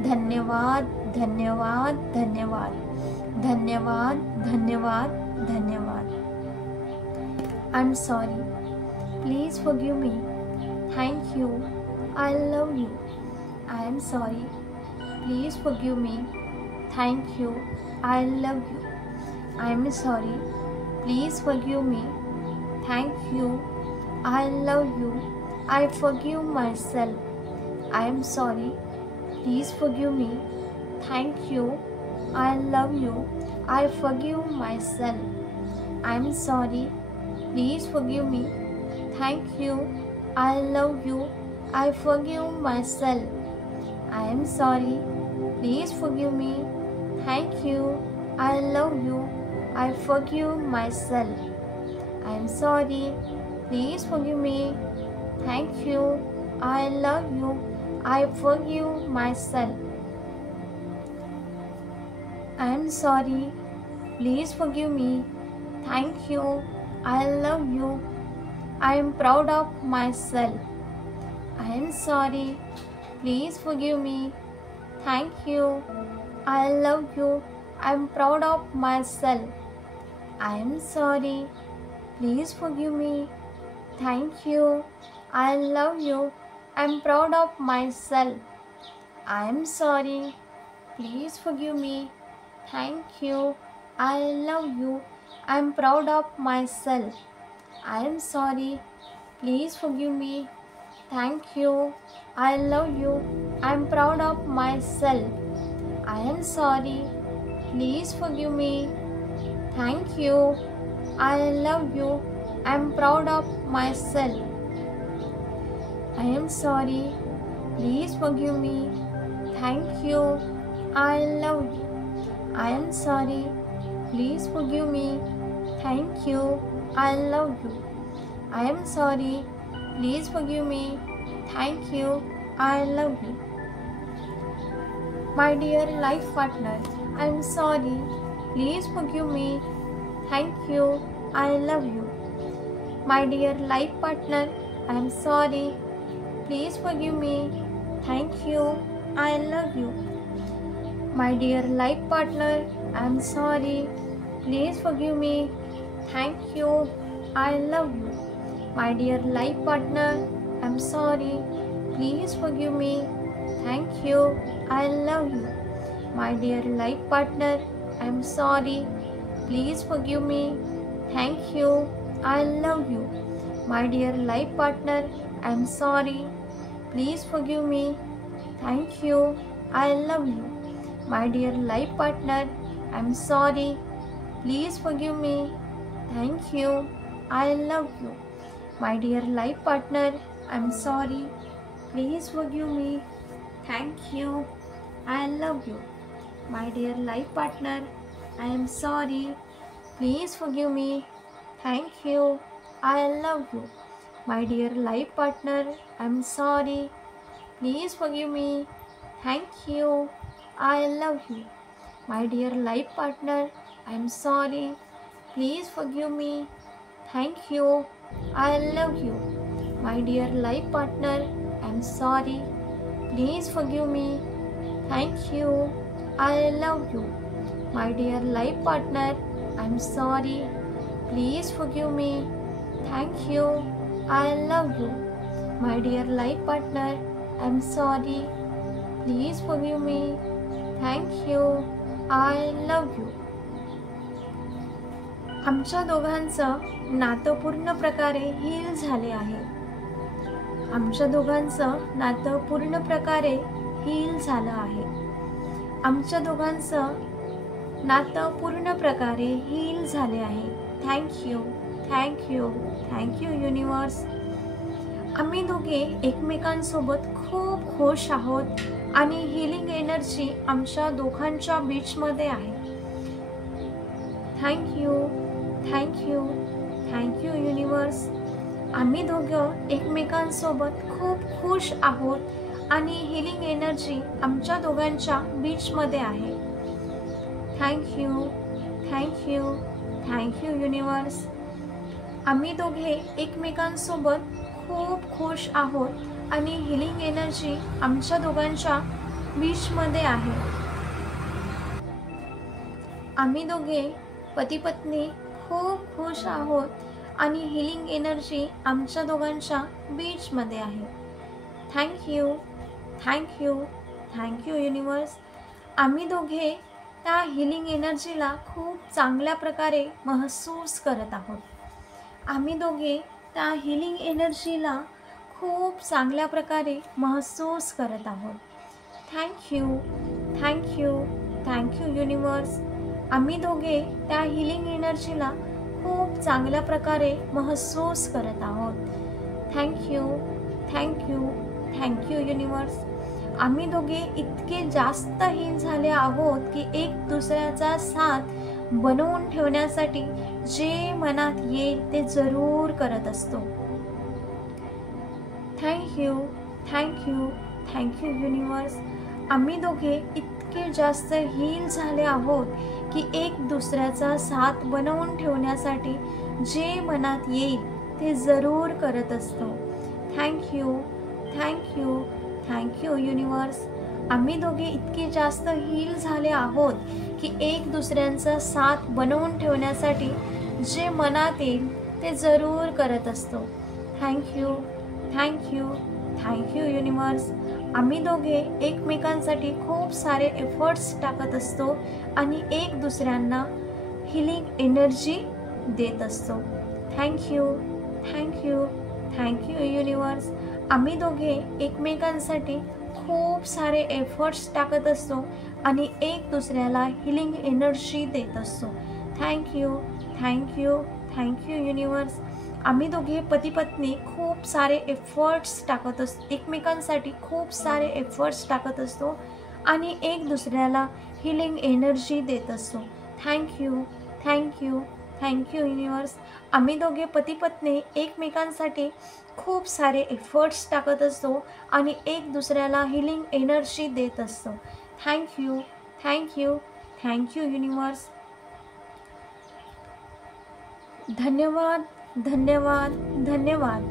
धन्यवाद, धन्यवाद, धन्यवाद, धन्यवाद, धन्यवाद, धन्यवाद. I'm sorry. Please forgive me. Thank you. I love you. I am sorry. Please forgive me. Thank you. I love you. I am sorry. Please forgive me. Thank you. I love you. I forgive myself. I am sorry. Please forgive me. Thank you. I love you. I forgive myself. I am sorry. Please forgive me. Thank you. I love you. I forgive myself. I am sorry. Please forgive me. Thank you. I love you. I forgive myself. I am sorry. Please forgive me. Thank you. I love you. I forgive myself. I am sorry. Please forgive me. Thank you. I love you. I am proud of myself. I am sorry. Please forgive me. Thank you. I love you. I am proud of myself. I am sorry. Please forgive me. Thank you. I love you. I am proud of myself. I am sorry. Please forgive me. Thank you. I love you. I am proud of myself. I am sorry. Please forgive me. Thank you. I love you. I am proud of myself. I am sorry. Please forgive me. Thank you. I love you. I am proud of myself. I am sorry. Please forgive me. Thank you. I love you. I am sorry. Please forgive me. Thank you. I love you. I am sorry. Please forgive me. Thank you. I love you. My dear life partner, I am sorry. Please forgive me. Thank you. I love you. My dear life partner, I am sorry. Please forgive me. Thank you. I love you. My dear life partner, I am sorry. Please forgive me. Thank you. I love you. My dear life partner, I am sorry. Please forgive me. Thank you. I love you. My dear life partner, I am sorry. Please forgive me. Thank you. I love you. My dear life partner, I am sorry. Please forgive me. Thank you. I love you. My dear life partner, I am sorry. Please forgive me. Thank you. I love you. My dear life partner, I am sorry. Please forgive me. Thank you. I love you. My dear life partner, I am sorry. Please forgive me. Thank you. I love you. My dear life partner, I am sorry. Please forgive me. Thank you. I love you. My dear life partner, I am sorry. Please forgive me. Thank you. I love you. My dear life partner, I am sorry. Please forgive me. Thank you. I love you. My dear life partner, I am sorry. Please forgive me. Thank you. I love you. My dear life partner, I am sorry. Please forgive me. Thank you. I love you. आमच्या दोघांचं नातं पूर्ण प्रकारे heal झाले आहे. आमच्या दोघांचं नातं पूर्ण प्रकारे हील झालं आहे. आमच्या दोघांचं नातं पूर्ण प्रकारे हील झाले आहे. Thank you, thank you, thank you universe. आम्ही दोघे एकमेकांसोबत खूप खुश आहोत आणि हिलिंग एनर्जी आमच्या दोघांच्या बीचमध्ये आहे. Thank you, thank you, thank you universe. आम्ही दोघं एकमेकांसोबत खूप खुश आहोत आणि हिलिंग एनर्जी आमच्या दोघांच्या बीचमध्ये आहे. Thank you, thank you, thank you universe. आम्ही दोघे एकमेकांसोबत खूप खुश आहोत आणि हिलिंग एनर्जी आमच्या दोघांच्या बीचमध्ये आहे. आम्ही दोघे पती पत्नी खूप खुश आहोत आणि हिलिंग एनर्जी आमच्या दोघांच्या बीचमध्ये आहे. Thank you, thank you, thank you universe. आम्ही दोघे त्या हिलिंग एनर्जीला खूप चांगल्या प्रकारे महसूस करत आहोत. आम्ही दोघे त्या हिलिंग एनर्जीला खूप चांगल्या प्रकारे महसूस करत आहोत. Thank you, thank you, thank you universe. आम्ही दोघे त्या हिलिंग एनर्जीला खूप चांगल्या प्रकारे महसूस करत आहोत. Thank you, thank you, thank you universe. आम्ही दोघे इतके जास्त हील झाले आहोत की एक दुसऱ्याचा साथ बनवून ठेवण्यासाठी जे मनात येईल ते जरूर करत असतो. Thank you, thank you, thank you universe. आम्ही दोघे इतके जास्त हील झाले आहोत की एक दुसऱ्याचा साथ बनवून ठेवण्यासाठी जे मनात येईल ते जरूर करत असतो. Thank you, thank you, thank you universe. आम्ही दोघे इतके जास्त हील झाले आहोत की एक दुसऱ्यांचा साथ बनवून ठेवण्यासाठी जे मनात येईल ते जरूर करत असतो. Thank you, thank you, thank you universe. आम्ही दोघे एकमेकांसाठी खूप सारे एफर्ट्स टाकत असतो आणि एक दुसऱ्यांना हिलिंग एनर्जी देत असतो. Thank you, thank you, thank you universe. आम्ही दोघे एकमेकांसाठी खूप सारे एफर्ट्स टाकत असतो आणि एक दुसऱ्याला हिलिंग एनर्जी देत असतो. Thank you, thank you, thank you universe. आम्ही दोघे पती पत्नी खूप सारे एफर्ट्स टाकत असतो, एकमेकांसाठी खूप सारे एफर्ट्स टाकत असतो आणि एक दुसऱ्याला हिलिंग एनर्जी देत असतो. Thank you, thank you, thank you universe. आम्ही दोघे पती पत्नी एकमेकांसाठी खूप सारे एफर्ट्स टाकत असतो आणि एक दुसऱ्याला हिलिंग एनर्जी देत असतो. Thank you, thank you, thank you universe. धन्यवाद, धन्यवाद, धन्यवाद.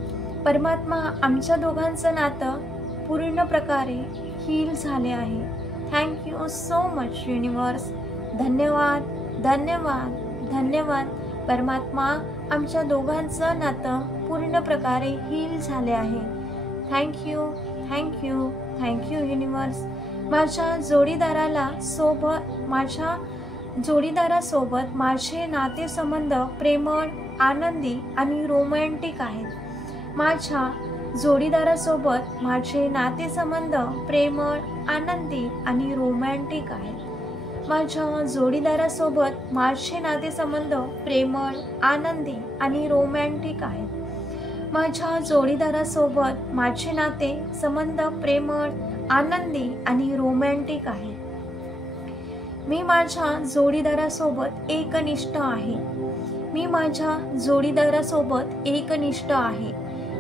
परमात्मा आमच्या दोघांचं नातं पूर्ण प्रकारे हील झाले आहे. Thank you so much universe. धन्यवाद, धन्यवाद, धन्यवाद. परमात्मा आमच्या दोघांचं नातं पूर्ण प्रकारे हील झाले आहे. Thank you, thank you, thank you universe. माझ्या जोडीदारासोबत माझे नातेसंबंध प्रेमळ, आनंदी आणि रोमॅन्टिक आहेत. माझ्या जोडीदारासोबत माझे नातेसंबंध प्रेमळ, आनंदी आणि रोमॅन्टिक आहेत. माझ्या जोडीदारासोबत माझे नातेसंबंध प्रेमळ, आनंदी आणि रोमॅन्टिक आहेत. माझ्या जोडीदारासोबत माझे नातेसंबंध प्रेमळ, आनंदी आणि रोमॅन्टिक आहेत. मी माझ्या जोडीदारासोबत एकनिष्ठ आहे. मी माझ्या जोडीदारासोबत एकनिष्ठ आहे.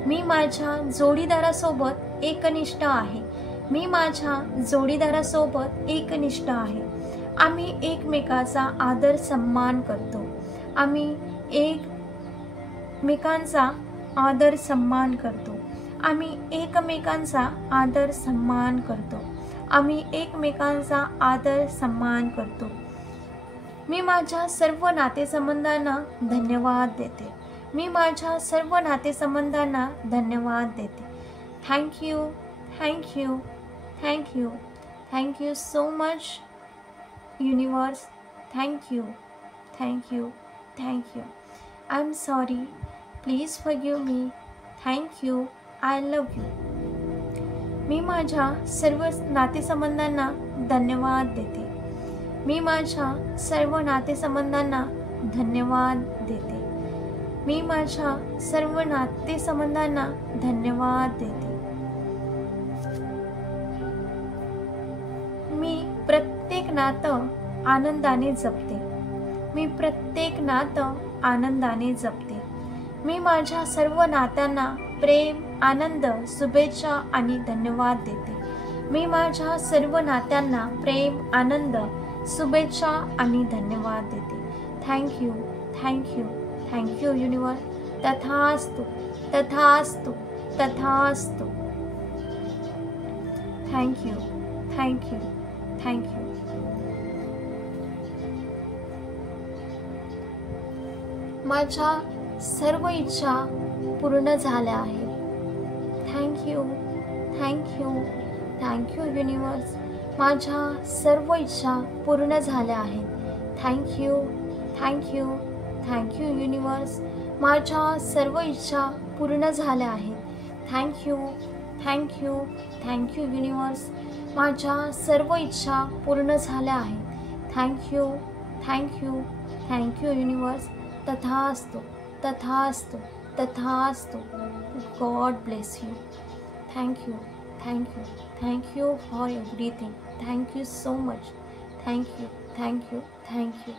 मी माझ्या जोडीदारासोबत एकनिष्ठ आहे. मी माझ्या जोडीदारासोबत एकनिष्ठ आहे. आम्ही एकमेकाचा आदर सन्मान करतो. आम्ही एकमेकांचा आदर सन्मान करतो. आम्ही एकमेकांचा आदर सन्मान करतो. आम्ही एकमेकांचा आदर सन्मान करतो. मी माझ्या सर्व नातेसंबंधांना धन्यवाद देते. मी माझ्या सर्व नातेसंबंधांना धन्यवाद देते. Thank you, thank you, thank you, thank you so much universe. Thank you, thank you, thank you. I am sorry. Please forgive me. Thank you. I love you. मी माझ्या सर्व नातेसंबंधांना धन्यवाद देते. मी माझ्या सर्व नातेसंबंधांना धन्यवाद देते. मी माझ्या सर्व नातेसंबंधांना धन्यवाद देते. मी प्रत्येक नातं आनंदाने जपते. मी प्रत्येक नातं आनंदाने जपते. मी माझ्या सर्व नात्यांना प्रेम, आनंद, शुभेच्छा आणि धन्यवाद देते. मी माझ्या सर्व नात्यांना प्रेम, आनंद, शुभेच्छा आणि धन्यवाद देते. Thank you, thank you, thank you universe. तथास्तु, तथास्तु, तथास्तु. Thank you, thank you, thank you. माझ्या सर्व इच्छा पूर्ण झाल्या आहेत. Thank you, thank you, thank you universe. माझ्या सर्व इच्छा पूर्ण झाल्या आहेत. Thank you, thank you, thank you universe. माझ्या सर्व इच्छा पूर्ण झाल्या आहेत. Thank you, thank you, thank you universe. माझ्या सर्व इच्छा पूर्ण झाल्या आहेत. Thank you, thank you, thank you universe. तथास्तु, तथास्तु, तथास्तु. God bless you. Thank you, thank you, thank you for everything. Thank you so much. Thank you, thank you, thank you.